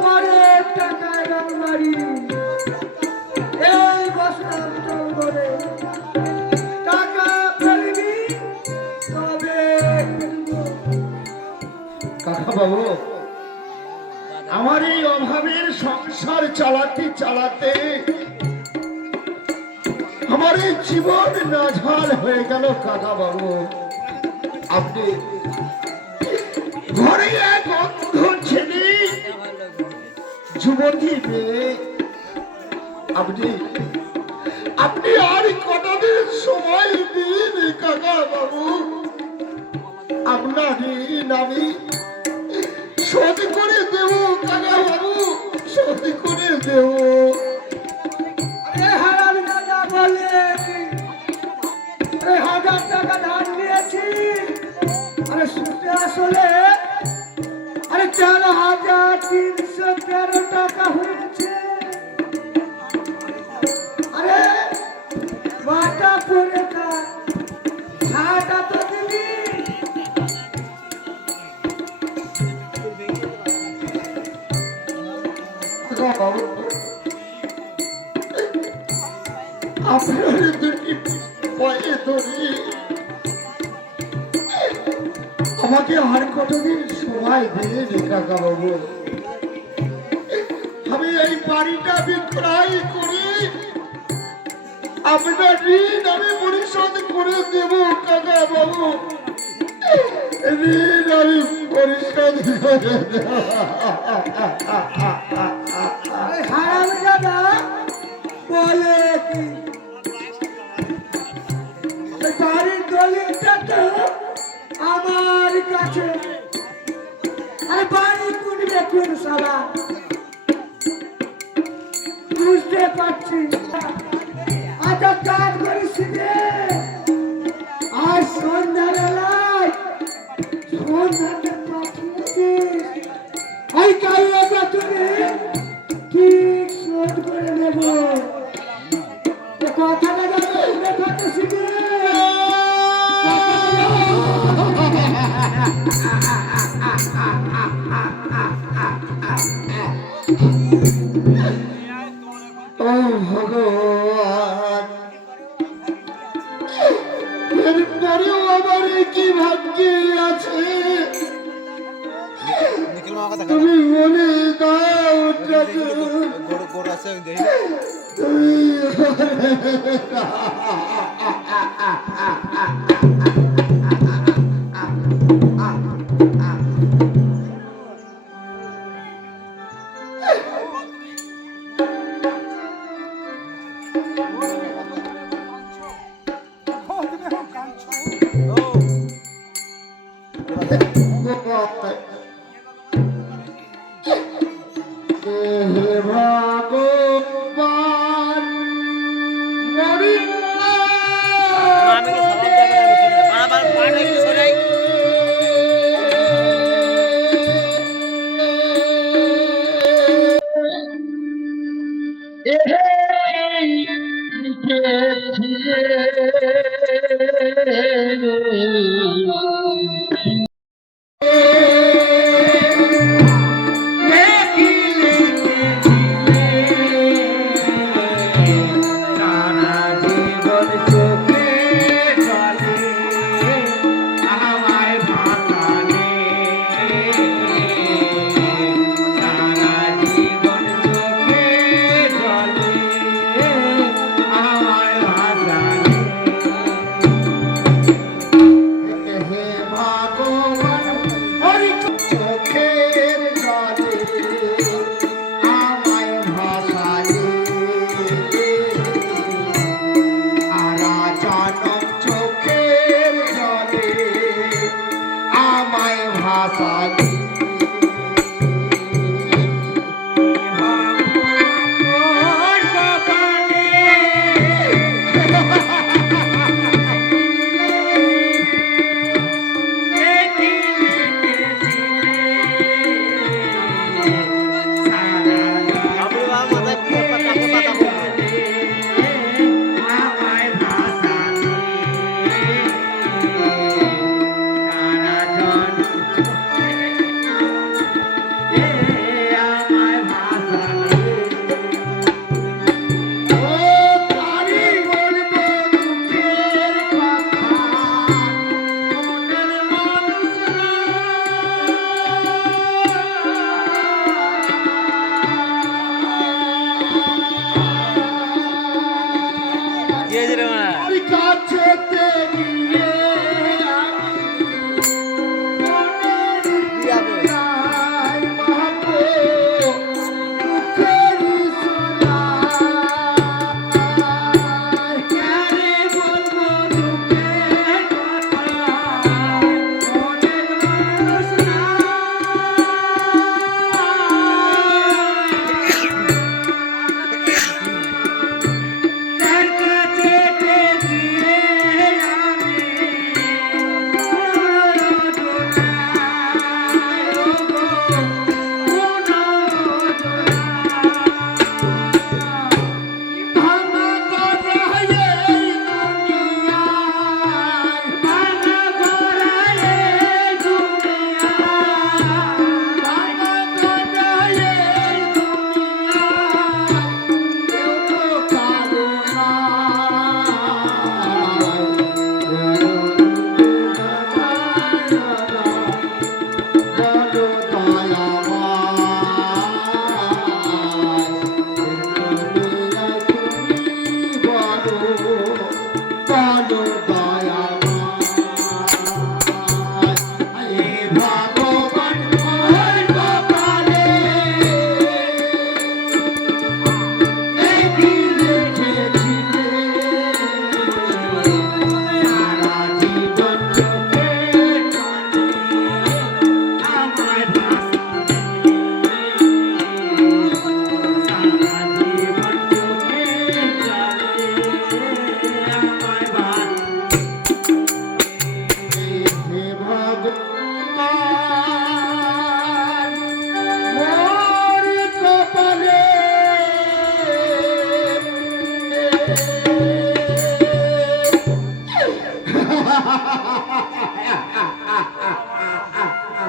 পরে টাকায় রংবাড়ি, এই বসলাম চৌবরে, টাকা ফেলবি তবে কাকা বাবু, আমার এই অভাবের সংসার চালাতে চালাতে আমার এই জীবন নাঝাল হয়ে গেল। কাকা বাবু, আপনি ঘরে এক অন্ধ ছেলে যুবতী মেয়ে, আপনি আপনি আর কটা দিন সময় দিন কাকা বাবু, আপনার ঋণ আমি শোধ করে দেব কাকা বাবু, শোধ করে দেব। আরে হারাম দাদা বলে, আরে 1000 টাকা ধার নিয়েছি, আরে সুদে আসলে আরে 4313 টাকা হয়েছে। আরে মাটা পড়ে থাক, ছাটা তো দিবি। কাকা বাবু, আপনার দুটি পায়ে ধরি আমাকে আর কতদিন সময় দিন কাকা বাবু, আমি এই বাড়িটা বিক্রয় করি আপনার ঋণ আমি পরিশোধ করে দেব কাকা বাবু, ঋণ আমি পরিশোধ করে দেব। আরে হারাম দাদা বলে কি, বাড়ির দলিলটা তো আমার কাছে, আরে বাড়ি কুড়বে কোন সালা বুঝতে পারছি। আচ্ছা কাজ করিস রে, আজ সন্ধ্যাবেলায় সন্ধ্যাতে পাঠিয়েছিস, এই কাজটা তুমি ঠিক শোধ করে নেব। কথাটা যাবে শুনে থাকতেছি রে। ও ভগবান, এরপরেও আমার কি ভাগ্যে আছে তুমি বলে দাও। ভগবান আমি কি সবাই যাবে আমি শুনে বারবার পাড়ে একটু সরাই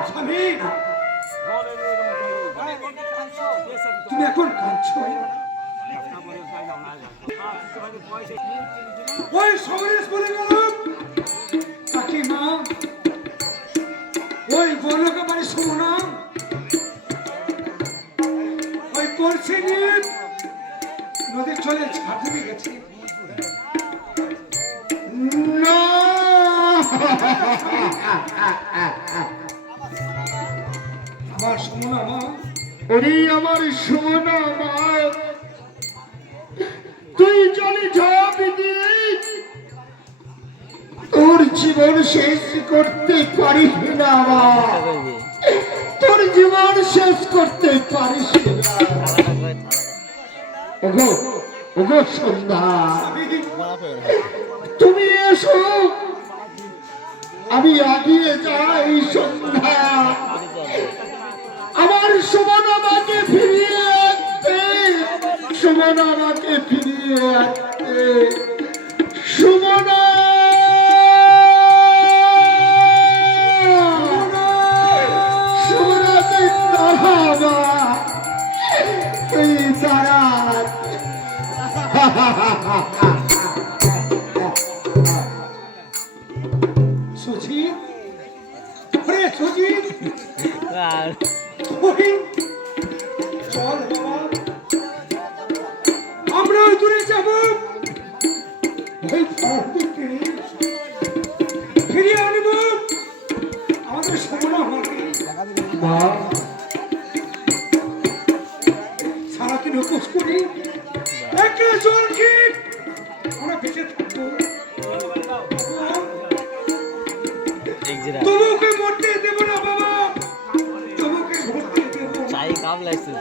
স্বামী তুমি এখন কাঁদছো ওই সমরেশ বলে গেল কাকিমা ওই বলকে বাড়ি শোনো না ওই করছে নিয়ে নদীর চলে ঝাঁপ দিয়ে গেছে। না আমার সোনা মা, ওরে আমার সোনা মা, তুই জলে ঝাঁপ দিয়ে তোর জীবন শেষ করতে পারিস না মা, তোর জীবন শেষ করতে পারিস না। ওগো ওগো সন্ধ্যা, তুমি এসো, আমি আগিয়ে যাই। সন্ধ্যা, আমার সুমন আমাকে ফিরিয়ে আনতে, সুমন আমাকে ফিরিয়ে আনতে, সুমন সুমনাতে দাঁড়াবা, তুই দাঁড়া। সুজিত, ওরে সুজিত, আর ওই চল বাবা, আমরা ওই দূরে যাব, ওই ফারুককে ফিরিয়ে আনব আমাদের সোনা মাকে। মা, সারাদিন উপোস করি, একটা জল খেয়ে আমরা বেঁচে থাকবো। তোমাকে মরতে দেব না বাবা, তোমাকে মরতে দেব না। চাই কাম লাগছে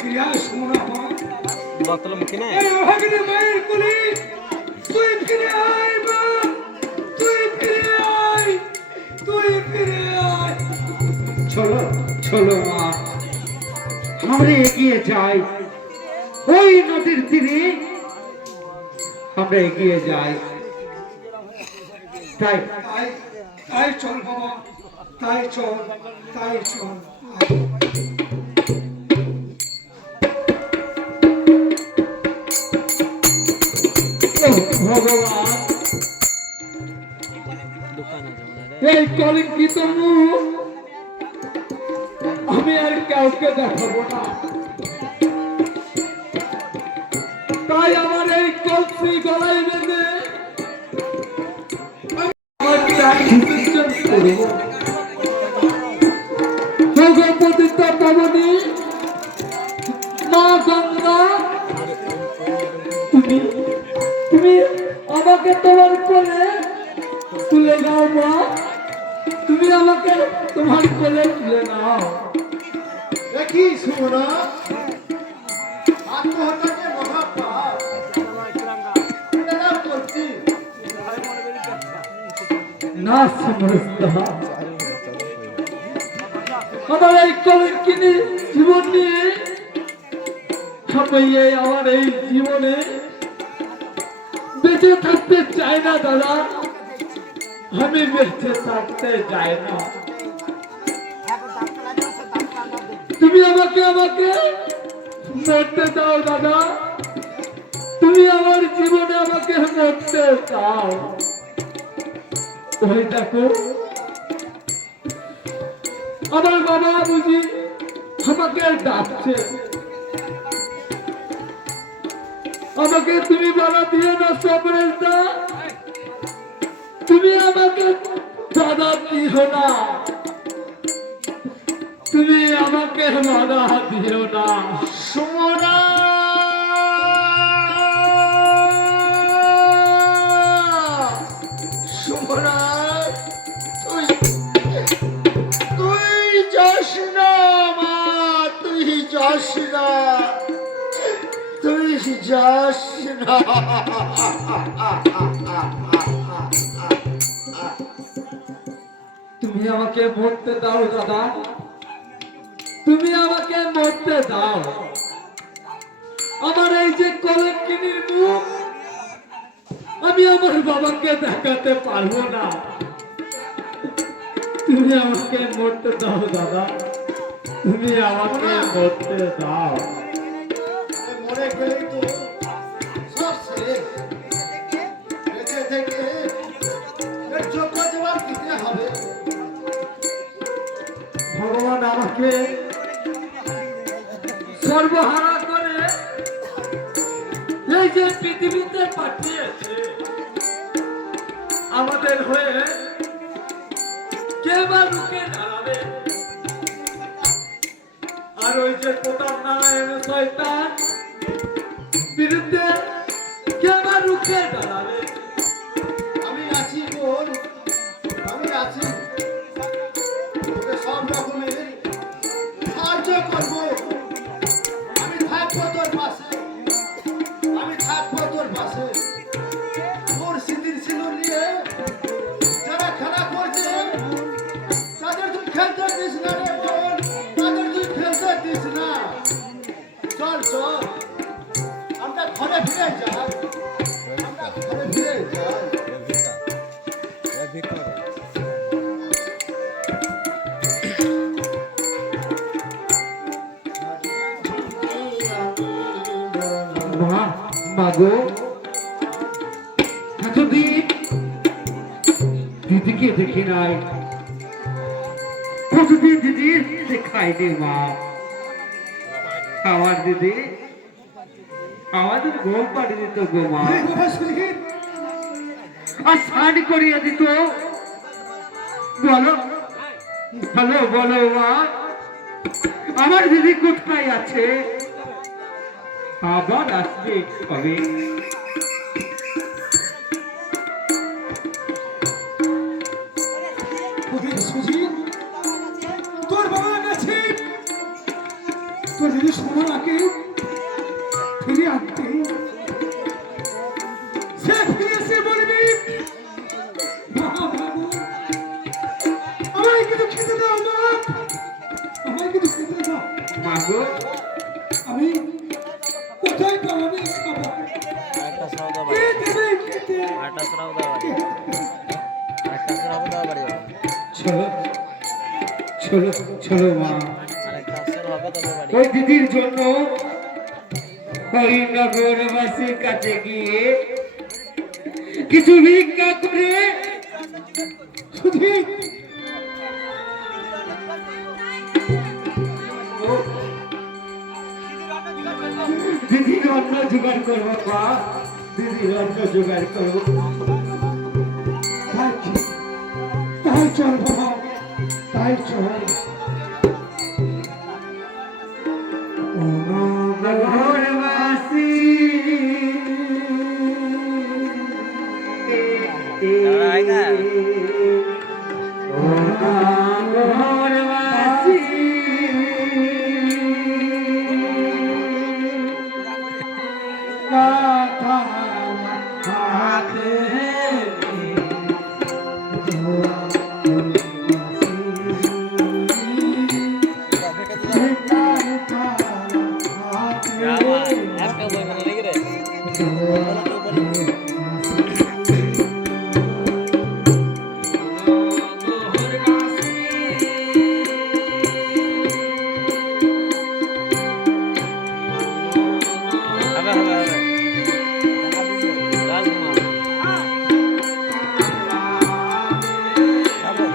ফিরে আয় সোনা মা, বতল মুখে না এই অভাগিনী মায়ের কোলে তুই ফিরে আয় মা, তুই ফিরে আয়, তুই ফিরে আয়। চলো চলো মা, আমরা এগিয়ে যাই, ওই নদীর তীরে আমরা এগিয়ে যাই। তাই তাই তাই চল বাবা, তাই চল, তাই চল। ভগবান, দোকান আছে মনে এই কলঙ্কিত মুখ আমি আর কাউকে দেখাবো না, তাই আমার এই কলসি গলায় বেঁধে ভগবতীতা পাবনী মা গঙ্গা, তুমি তুমি আমাকে তোমার কোলে তুলে নাও মা, তুমি আমাকে তোমার কোলে তুলে নাও। দেখি সুমনা, আত্মহত্যাকে মহাপাপ, এটা করছি না সমস্ত। আমার এই কলঙ্কিনী জীবন নিয়ে সবাই আমার এই জীবনে বেঁচে থাকতে চাই না দাদা, আমি বেঁচে থাকতে চাই না। তুমি আমাকে আমাকে মরতে দাও দাদা, তুমি আমার জীবনে আমাকে মরতে দাও। ওই দেখো আমার বাবা বুঝি আমাকে ডাকছে, আমাকে তুমি বাধা দিও না সমরেশ দা, তুমি আমাকে বাধা দিও না, তুমি আমাকে বাধা দিও না। সুমনা, সুমনা, তুই তুই যাস না মা, তুই যাস না, তুই যাস না। তুমি আমাকে মরতে দাও দাদা, তুমি আমাকে মরতে দাও। আমার এই যে কলঙ্কিনীর মুখ আমি আমার বাবাকে দেখাতে পারবো না, তুমি আমাকে মরতে দাও দাদা, তুমি আমাকে মরতে দাও। মরে গেলেই তো সব শেষ, বেঁচে থেকে এর যোগ্য জবাব দিতে হবে। ভগবান আমাকে সর্বহারা করে এই যে পৃথিবীতে পাঠিয়েছে আমাদের হয়ে কে বা রুখে দাঁড়াবে? আর ওই যে প্রতাপ নারায়ণ শয়তান বিরুদ্ধে কে বা রুখে দাঁড়াবে? আমি আছি বোন, আমি আছি, তোকে সব রকমের সাহায্য করবো। আমি থাকবো তোর পাশে, আমি থাকবো তোর পাশে। তোর সিঁদুর সিঁদুর নিয়ে যারা খেলা করছে তাদের তুই খেলতে দিস না রে বোন, তাদের তুই খেলতে দিস না। চল চল, আমরা ঘরে ফিরে যাই, আমরা ঘরে ফিরে যাই। মা, মাগো, এতদিন দিদিকে দেখি নাই, কতদিন দিদি দেখাইনি মা। আমার দিদি আমাদের ঘুম পাড়ি দিত গো মা, এই বাবা সুজিত, আর স্নান করিয়ে দিত। বলো হ্যালো, বলো মা, আমার দিদি কোথায় আছে? আবার আসবে কবে? ওরে সুজিত, তোর বাবা কাছে তোর যদি সোনাকে ফিরে আনতে, সে ফিরে এসে বলবি, বাবা বাবু আমায় কিছু খেতে দাও মা, আমায় কিছু খেতে দাও। মাগো, আমি কোথায় পাবো খাবার? একটা সরাও দাও কে বাড়ি, দেবে খেতে? একটা সরাও দাও বাড়ি, একটা সরাও দাও বাড়ি, চলো চলো চলো মা, আরেকটা আসর হবে তবে বাড়ি। ওই দিদির জন্য হরিনগরবাসীর কাছে গিয়ে কিছু ভিক্ষা করে সুজিত, দিদির অন্ন জোগাড় করবো মা, দিদির অন্ন জোগাড় করবো। তাই চল বাবা, তাই চল। হরিনগরবাসী হরিনগরবাসী কথা হাতে একটা বই মানে নাকি রে? হবে হবে হবে, রাজকুমার হবে।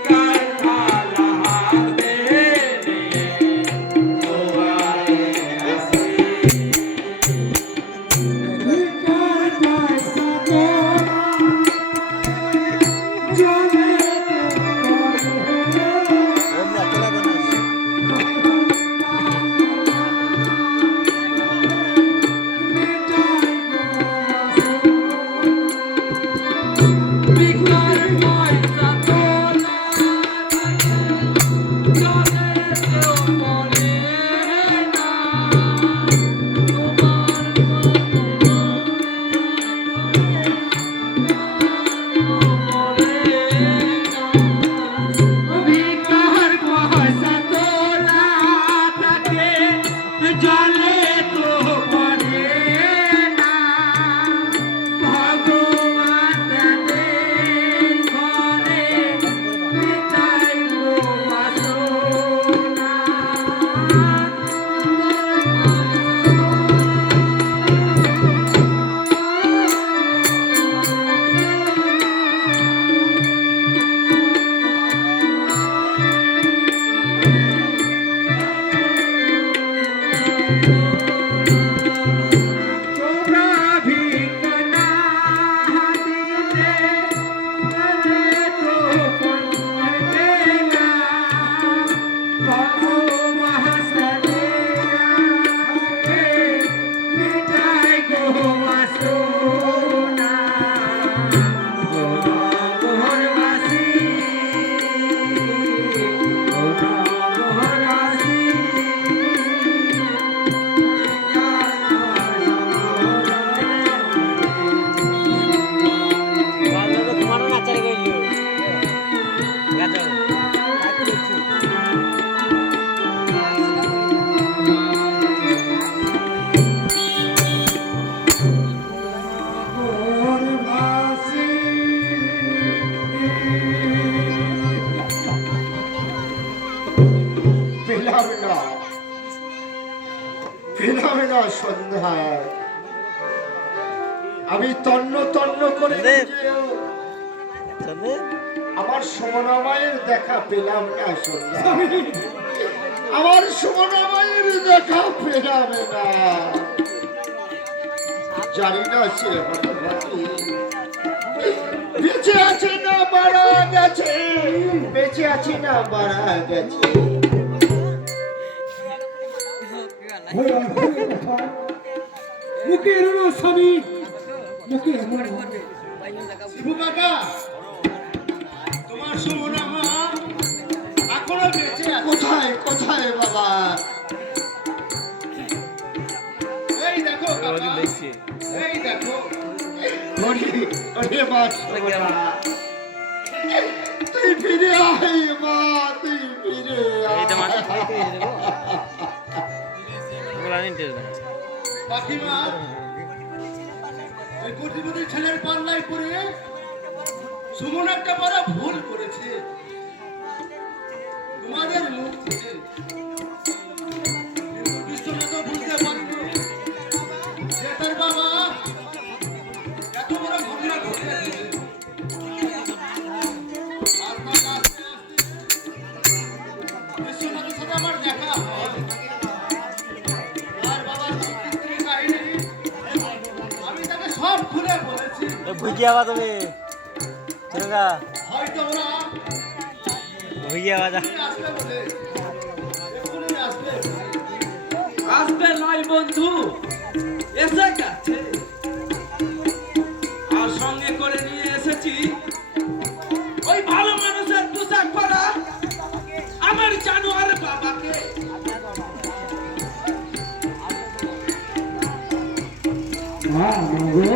Because আমি তন্ন তন্ন করে দেব। খুঁজেও চলে আমার সুমনামায়ের দেখা পেলাম না শুনলাম আমার সুমনামায়ের দেখা পেলাম না জানি না সে হতভাগী বেঁচে আছে না মারা গেছে বেঁচে আছে না মারা গেছে মুখে এলো স্বামী মুখে এলো শিবু কাকা তোমার সুমনামা এখনো বেঁচে আছে কোথায় কোথায় বাবা এই দেখো কাকা দেখছি এই দেখো ওরে ওরে মা সুমনা। তুই ফিরে আয় মা তুই ফিরে এইটা মাছ আয় খাইতে গেছে দেবো ওগুলো আনি টের দেন পাখিমা এই কোটিপতি ছেলের পাল্লায় পড়ে সুমন একটা বড় ভুল করেছে তোমাদের মুখ থেকে কিন্তু বিশ্বনাথ বুঝতে পারিনি যে তার বাবা এত বড় ঘটনা ঘটিয়েছে আর তার আস্তে আস্তে বিশ্বনাথের সাথে আমার দেখা হয় আর বাবার স্ত্রী কাহিনী আমি তাকে সব খুলে বলেছি ভুজিয়া বা তুমি চলগা হয়তো ওরা ভুজিয়া বাজা আসবে বলে এখনই আসবে আসবে নয় বন্ধু এসে গেছে আর সঙ্গে করে নিয়ে এসেছি ওই ভালো মানুষের পোশাক পরা আমার জানোয়ার বাবাকে মা গো,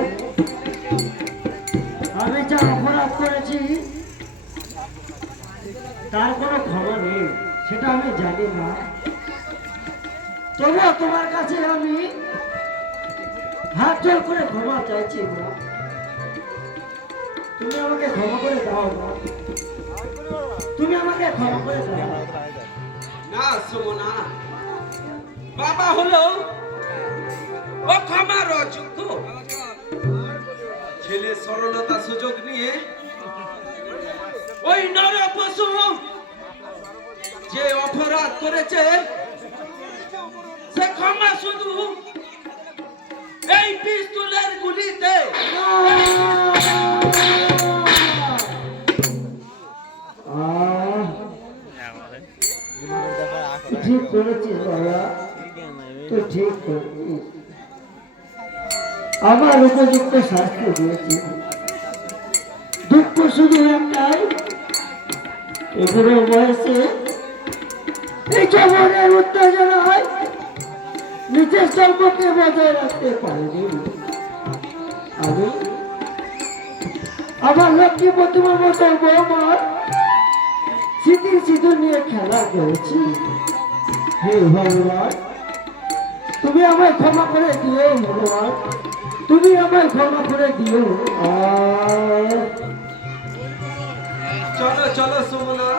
আমি যা অপরাধ করেছি তার কোনো ক্ষমা নেই সেটা আমি জানি না তবুও তোমার কাছে আমি হাত জোর করে ক্ষমা চাইছি মা তুমি আমাকে ক্ষমা করে দাও না তুমি আমাকে ক্ষমা করে দাও না সুমনা বাবা হলো ও ক্ষমার অযোগ্য ছেলে সরলতা সুযোগ নিয়ে ওই নর পশু যে অপরাধ করেছে সে ক্ষমা শুধু এই পিস্তলের গুলিতে ঠিক করেছিস বাবা তুই ঠিক করেছিস আমার উপযুক্ত শাস্তি দিয়েছি দুঃখ শুধু একটাই এগুলো বয়সে এই জীবনের উত্তেজনায় নিজের সম্পর্কে বজায় রাখতে পারিনি আমি আমার লক্ষ্মী প্রতিমার মতো বৌমার স্মৃতির সিঁদুর নিয়ে খেলা করেছি হে ভগবান তুমি আমায় ক্ষমা করে দিও ভগবান তুমি আমায় ক্ষমা করে দিও চলো চলো সুমনা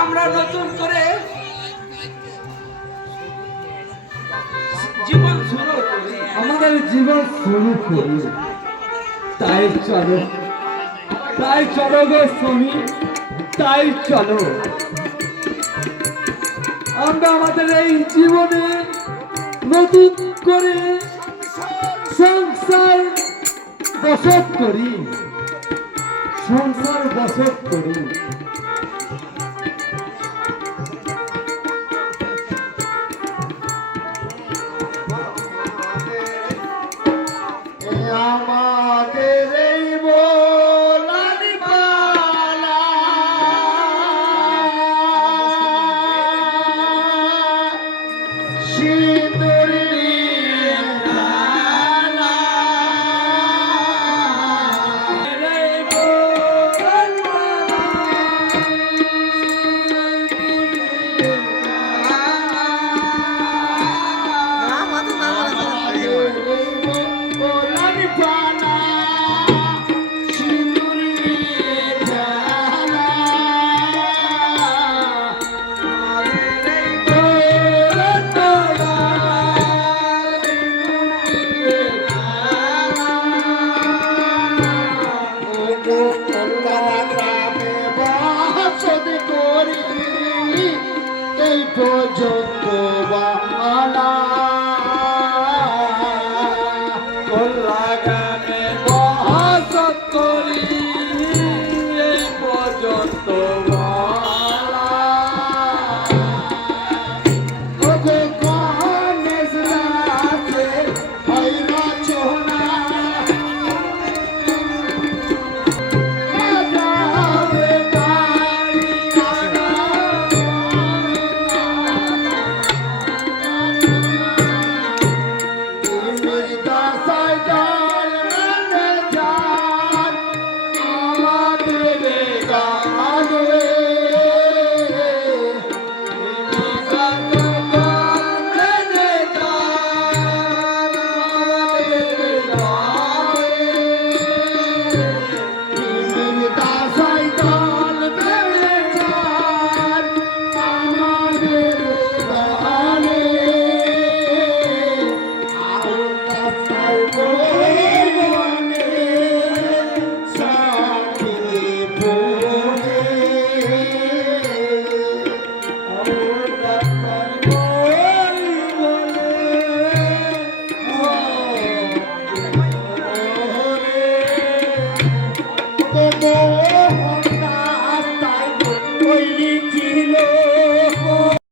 আমরা নতুন করে জীবন শুরু করি আমাদের জীবন শুরু করি তাই চলো গো স্বামী তাই চলো আমরা আমাদের এই জীবনে নতুন করে সংসার বসত করি সংসার বসত করি আমাদের এই বোলানি পালা সিঁদুরি ডালা। আমাদের এই বোলানি পালা করলাম